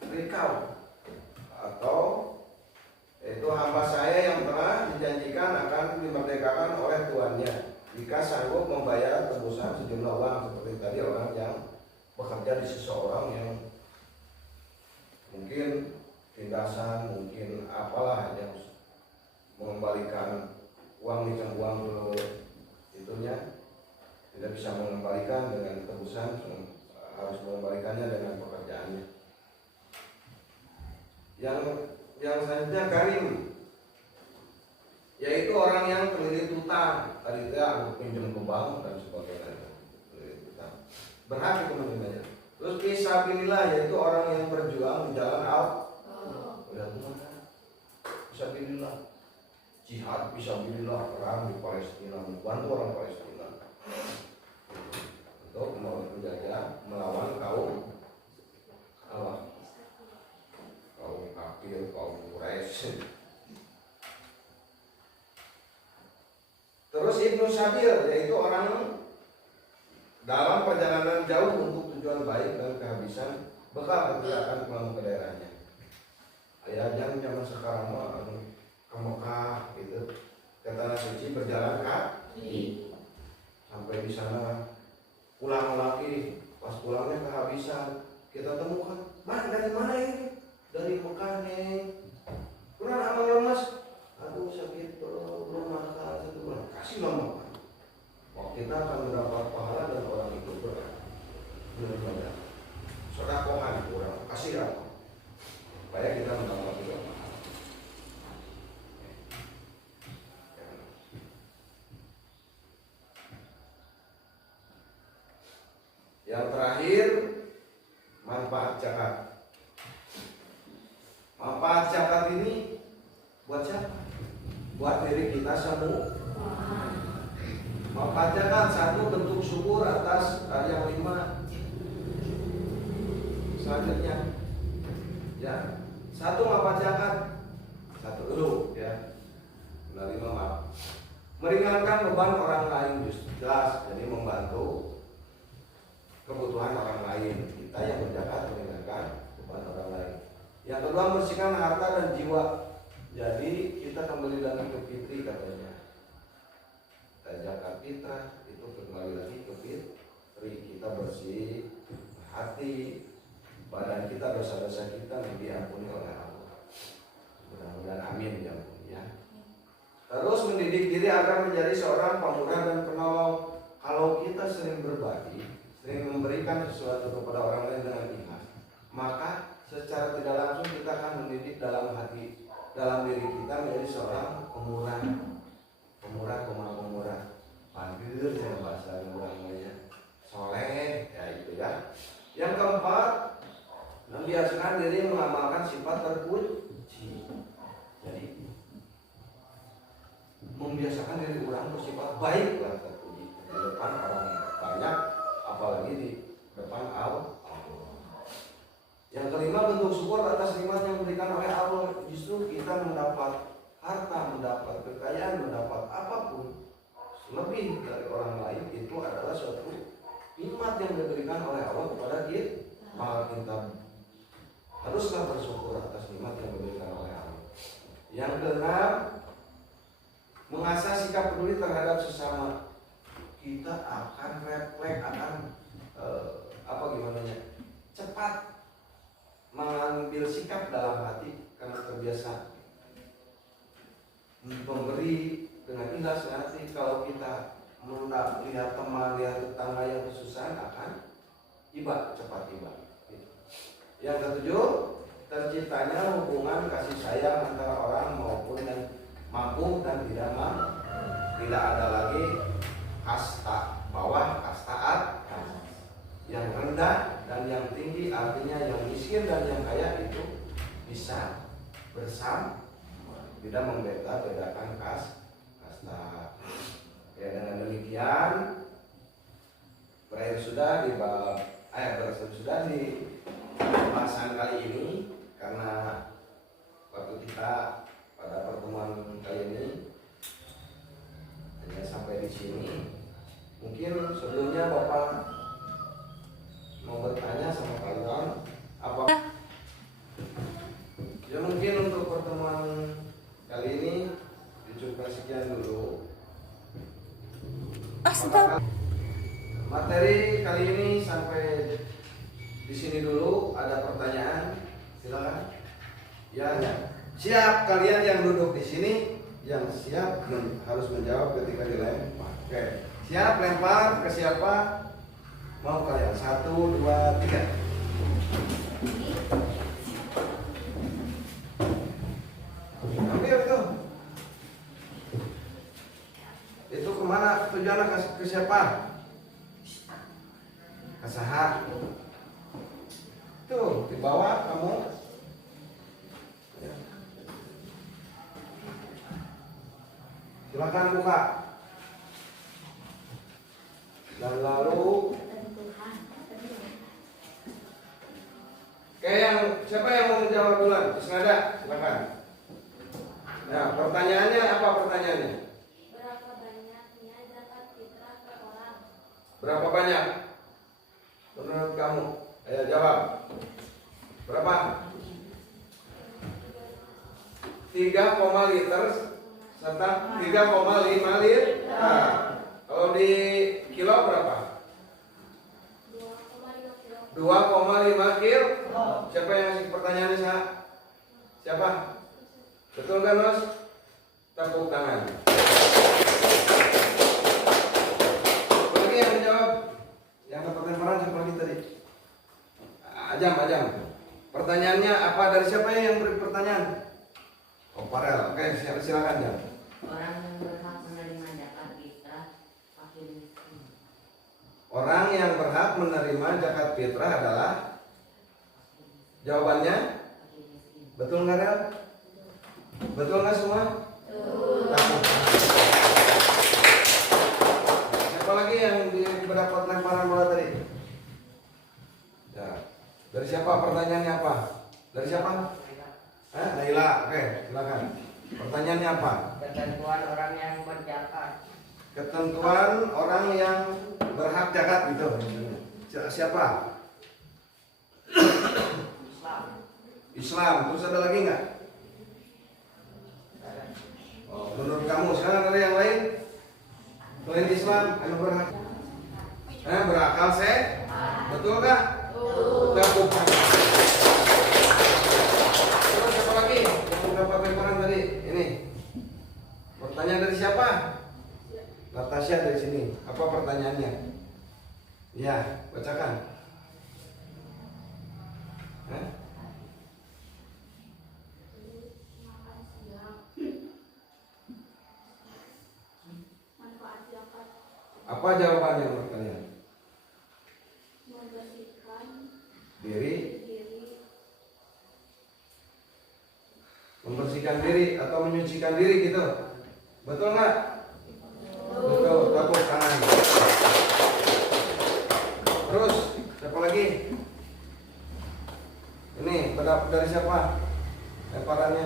rikau atau yaitu hamba saya yang telah dijanjikan akan dimerdekakan oleh tuannya jika sanggup membayar tebusan sejumlah uang. Seperti tadi orang yang bekerja di seseorang yang mungkin tindasan, mungkin apalah yang mengembalikan uang, minjam uang dulu bisa mengembalikan dengan tebusan, harus mengembalikannya dengan pekerjaannya. Yang selanjutnya karim, yaitu orang yang terlilit utang. Tadi itu aku pinjam ke bank dan sebagainya, terlilit utang, berhak itu menerimanya. Terus fisabilillah, yaitu orang yang berjuang di jalan Allah. Fisabilillah, jihad fisabilillah, perang di Palestina, membantu orang Palestina untuk menjaga melawan kaum kafir, kaum Quraisy. Terus Ibnu Sabil, yaitu orang dalam perjalanan jauh untuk tujuan baik dan kehabisan bekal ketika akan pulang ke daerahnya. Ya, jangan zaman sekarang mah ke Mekah gitu, ke tanah suci berjalan kaki sampai di sana, pulang lagi, pas pulangnya kehabisan, kita temukan, "Mas, dari mana ini?" "Dari Mekah, Neng." "Kurang amal lemas." "Aduh, sakit perut, belum makan 1 bulan." "Kasihlah makan." Oh, kita akan mendapat pahala dan orang itu benar-benar sedekah kurang, kasih supaya kita mendapat juga pahala. Yang terakhir, manfaat zakat. Manfaat zakat ini buat siapa? Buat diri kita semua. Manfaat zakat, satu, bentuk syukur atas yang 5. Selanjutnya, ya, satu manfaat zakat, satu dulu ya, menerima maaf, meringankan beban orang lain, jelas, jadi membantu kebutuhan orang lain. Kita yang berzakat meringankan beban orang lain. Yang kedua, membersihkan harta dan jiwa. Jadi kita kembali lagi ke fitri katanya. Kita zakat fitrah itu kembali lagi ke fitri. Kita bersih hati, badan kita, dosa-dosa kita diampuni oleh Allah. Mudah-mudahan amin ya. Terus mendidik diri agar menjadi seorang pemurah dan penolong. Kalau kita sering berbagi, sering memberikan sesuatu kepada orang lain dengan ikhlas, maka secara tidak langsung kita akan mendidik dalam hati, dalam diri kita menjadi seorang pemurah, pandir yang bahasa namanya, soleh, ya itu ya. Yang keempat, membiasakan diri mengamalkan sifat terpuji. Jadi membiasakan diri orang bersifat baik lah, terpuji di depan orang banyak, apalagi di depan Allah. Yang kelima, bentuk syukur atas nikmat yang diberikan oleh Allah. Justru kita mendapat harta, mendapat kekayaan, mendapat apapun lebih dari orang lain, itu adalah suatu nikmat yang diberikan oleh Allah kepada kita. Maka kita haruslah bersyukur atas nikmat yang diberikan oleh Allah. Yang keenam, mengasah sikap peduli terhadap sesama. Kita akan refleks, akan cepat mengambil sikap dalam hati karena terbiasa memberi dengan ikhlas hati. Kalau kita melihat teman, lihat tetangga yang kesusahan, akan cepat iba. Yang ketujuh, terciptanya hubungan kasih sayang antara orang maupun yang mampu dan tidak mampu. Tidak ada lagi kasta bawah, kasta atas, yang rendah dan yang tinggi, artinya yang miskin dan yang kaya itu bisa bersama, tidak membedakan kasta. Ya, dengan demikian berakhir sudah di pembahasan kali ini, karena waktu kita pada pertemuan kali ini hanya sampai di sini. Mungkin sebelumnya Bapak mau bertanya sama kalian apa? Ya, mungkin untuk pertemuan kali ini dicukupkan sekian dulu. Apakah materi kali ini sampai di sini dulu? Ada pertanyaan? Silakan. Ya, siap kalian yang duduk di sini, yang siap harus menjawab ketika dilempar. Oke, Siap, lempar ke siapa? Mau kalian? 1, 2, 3. Ambil tuh. Itu kemana tujuannya, ke siapa? Ke saha? Tuh, di bawah kamu. Silakan buka. Dan lalu siapa yang mau menjawab duluan? Isnada, silakan. Nah, pertanyaannya apa pertanyaannya? Berapa banyaknya zakat fitrah per orang? Berapa banyak? Menurut kamu? Ayo jawab. Berapa? 3, liter serta 3,5 liter. Nah, kalau di kilo berapa? 2,5 kilo. 2,5 kilo. Siapa yang ngasih pertanyaannya, Sa? Siapa? Betul kan, Mas? Tepuk tangan. Siapa lagi yang menjawab? Yang dapat lemparan siapa lagi tadi? Ajam. Pertanyaannya apa, dari siapa yang beri pertanyaan? Oh, Farel. Oke, silakan, Jam. Orang yang berhak menerima zakat fitrah fakir miskin. Orang yang berhak menerima zakat fitrah adalah, jawabannya Fakir miskin. betul nggak, Rel? Betul nggak semua? Betul. Siapa lagi yang mendapat lemparan bola tadi? Ya. Dari siapa pertanyaannya apa? Dari siapa? Naila. Oke, silakan. Pertanyaannya apa? Ketentuan orang yang berzakat. Ketentuan orang yang berhak zakat gitu. Siapa? Islam. Terus ada lagi nggak? Oh, menurut kamu sekarang ada yang lain? Selain Islam, anu berhak? Berakal betul nggak? Betul. Terus siapa lagi yang mendapat lemparan tadi? Ini. Pertanyaan dari siapa? Natasha dari sini. Apa pertanyaannya? Ya, bacakan. Makan siang. Manfaat zakat. Apa jawabannya menurut kalian? Membersihkan Diri, diri. membersihkan diri atau menyucikan diri gitu. Betul nggak? Betul. Tepuk tangan. Terus siapa lagi? Ini pendapat dari siapa? Lemparannya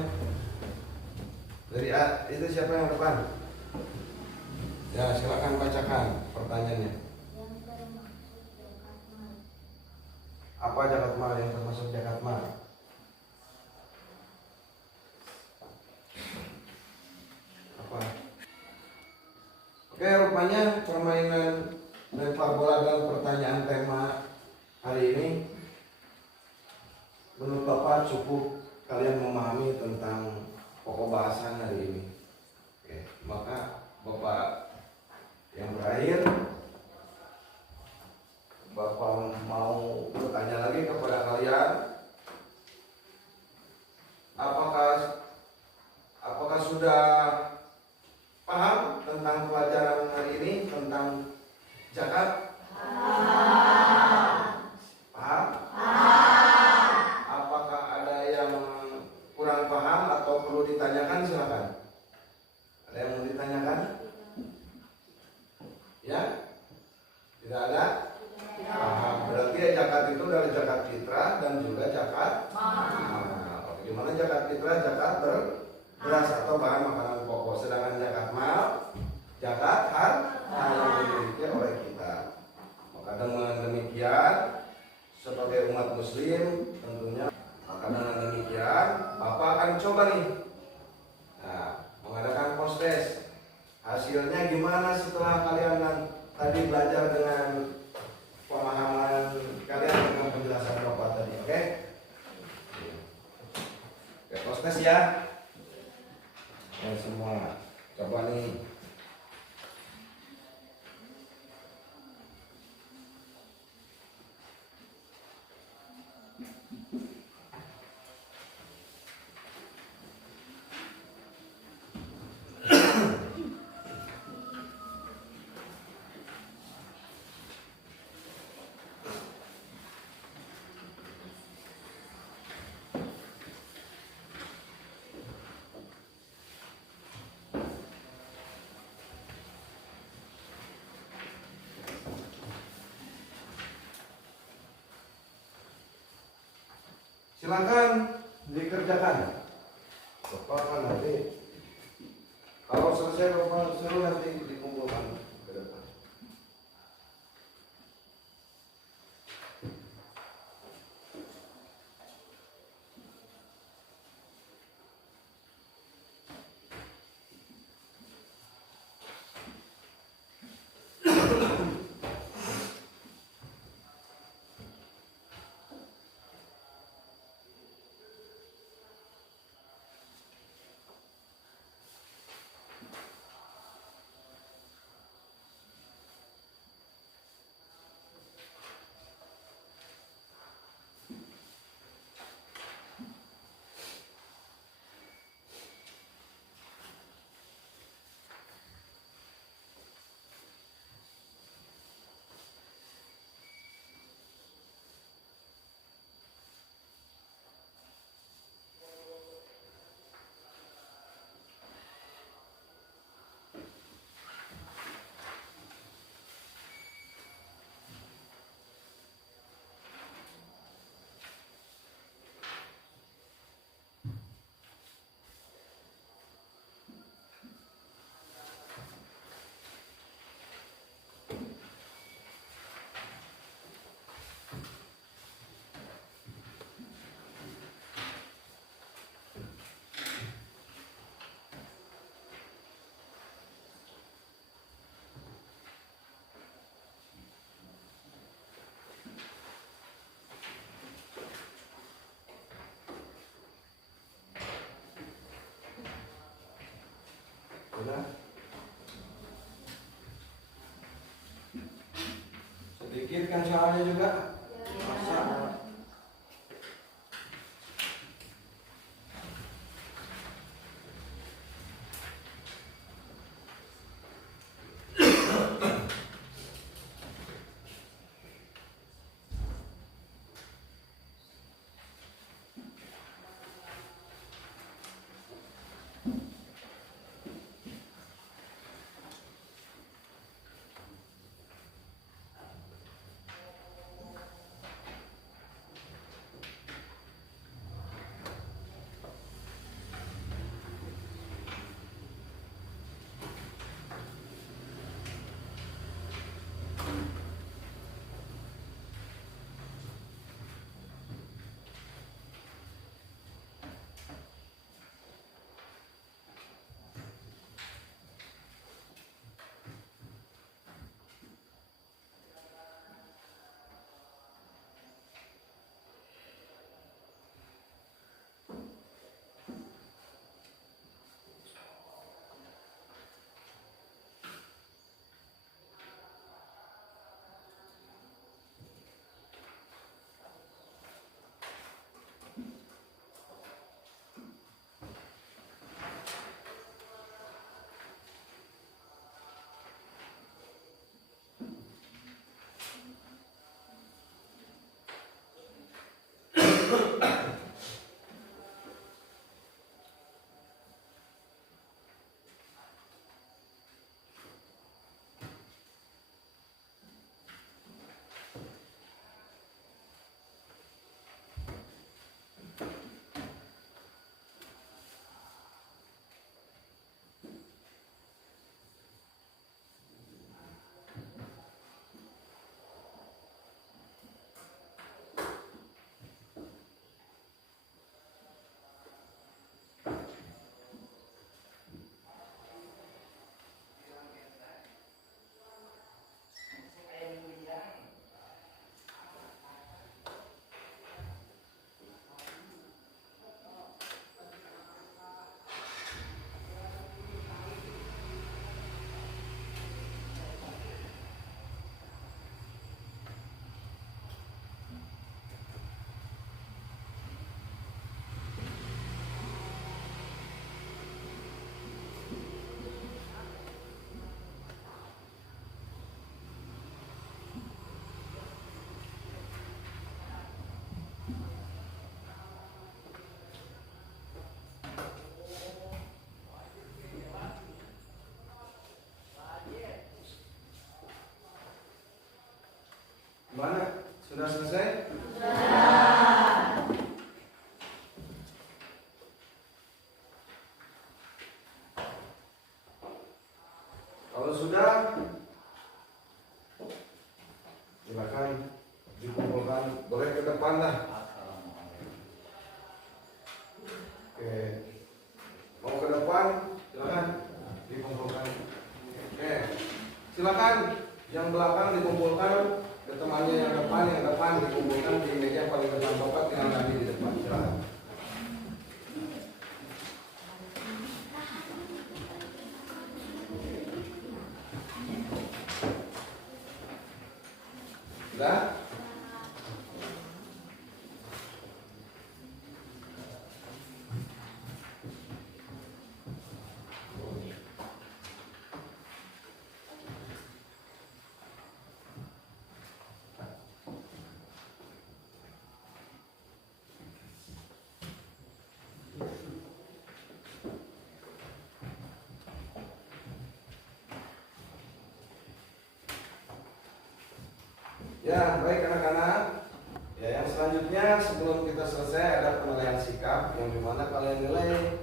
dari itu siapa yang depan? Ya, silakan bacakan pertanyaannya. Yang termasuk zakat mal. Apa zakat mal yang termasuk zakat mal? Apa? Oke, rupanya permainan lempar bola dan pertanyaan tema hari ini menurut Bapak cukup kalian memahami tentang pokok bahasan hari ini. Oke, maka Bapak yang terakhir, Bapak mau bertanya lagi kepada kalian, apakah sudah paham tentang pelajaran hari ini tentang zakat? Paham? Apakah ada yang kurang paham atau perlu ditanyakan? Silakan. Ada yang mau ditanyakan? Ya? Tidak ada? Paham. Berarti zakat itu dari zakat fitrah dan juga zakat mal. Bagaimana zakat fitrah? Zakat beras atau bahan makanan pokok. Sedangkan zakat mal, zakat harta yang dimiliki oleh kita. Maka dengan demikian, sebagai umat muslim tentunya, maka dengan demikian Bapak akan coba nih mengadakan post-test. Hasilnya gimana setelah kalian tadi belajar dengan pemahaman kalian dengan penjelasan Bapak tadi, oke? Oke, post-test ya. Semua coba nih. Silakan dikerjakan. Bapak kan nanti kalau selesai Bapak suruh nanti dikumpulkan ke depan. Sudah? Sedikit kan soalnya juga? Masa? Gimana? Sudah selesai? Sudah. depan dah. Oke. Mau ke depan, silakan dikumpulkan. Oke. Silakan yang belakang dikumpulkan ke temannya yang depan dikumpulkan di meja paling depan Bapak dengan kami di depan. Silakan. Sudah? Ya, baik anak-anak. Ya, yang selanjutnya sebelum kita selesai ada penilaian sikap yang dimana kalian nilai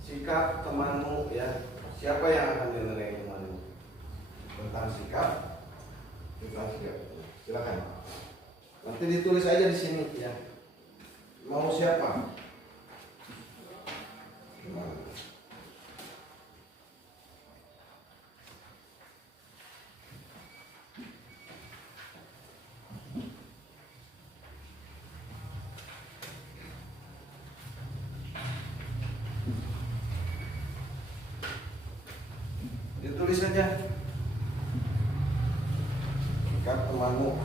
sikap temanmu ya. Siapa yang akan dinilai temanmu? Tentang sikap. Silakan. Nanti ditulis aja di sini ya. Mau siapa? Gimana? Ditulis saja sikap temanmu.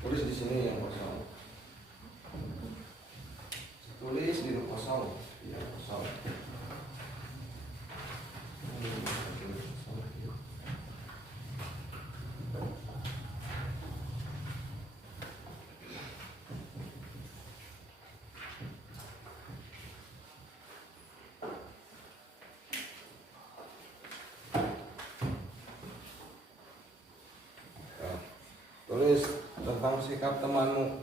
Tulis di sini yang kosong. Tulis di kosong. Ya, kosong. Tulis tentang sikap temanmu.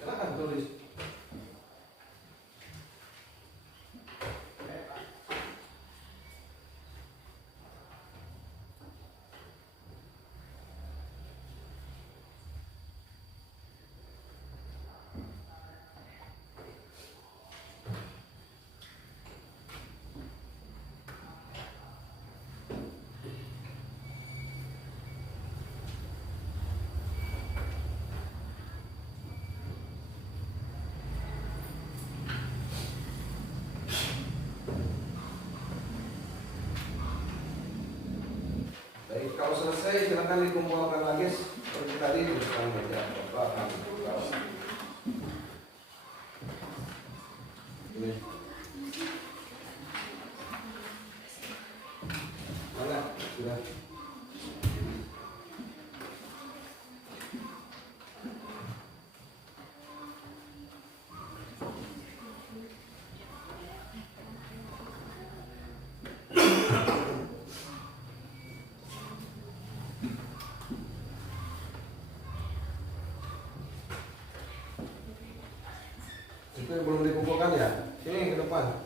Silakan tulis. Baik, kalau selesai silakan dikumpulkan lagi seperti tadi di depan meja. Bapak akan buka. Ini. Mana? Sudah. Itu yang belum dikumpulkan ya? Sini ke depan.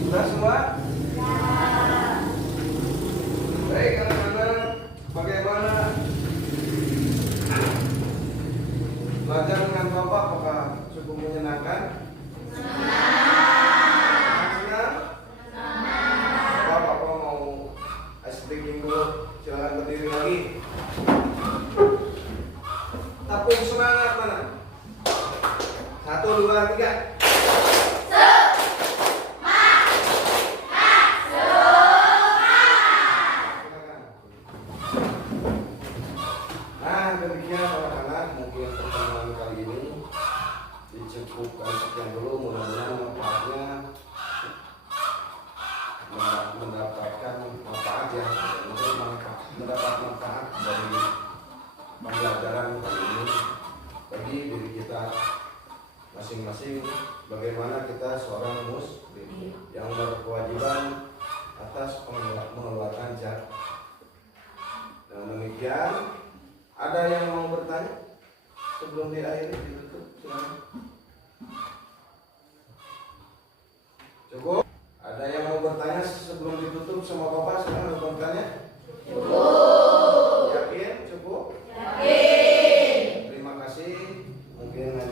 Sudah semua? Baik anak-anak, bagaimana belajar dengan Bapak? Apakah cukup menyenangkan? Bapak mau ice breaking dulu, silakan berdiri lagi. Tepung semangat mana? 1, 2, 3. Nah, demikian anak-anak, mungkin pertemuan kali ini dicukupkan sekian dulu. Mudah-mudahan manfaatnya mendapatkan manfaat ya, mendapat manfaat dari pembelajaran kali ini bagi diri kita masing-masing bagaimana kita seorang muslim yang berkewajiban atas mengeluarkan zakat. Dan demikian, ada yang mau bertanya sebelum diakhiri ditutup? Silakan. Cukup? Ada yang mau bertanya sebelum ditutup sama Bapak? Silakan mau bertanya. Cukup. Yakin? Cukup. Yakin. Terima kasih. Mungkin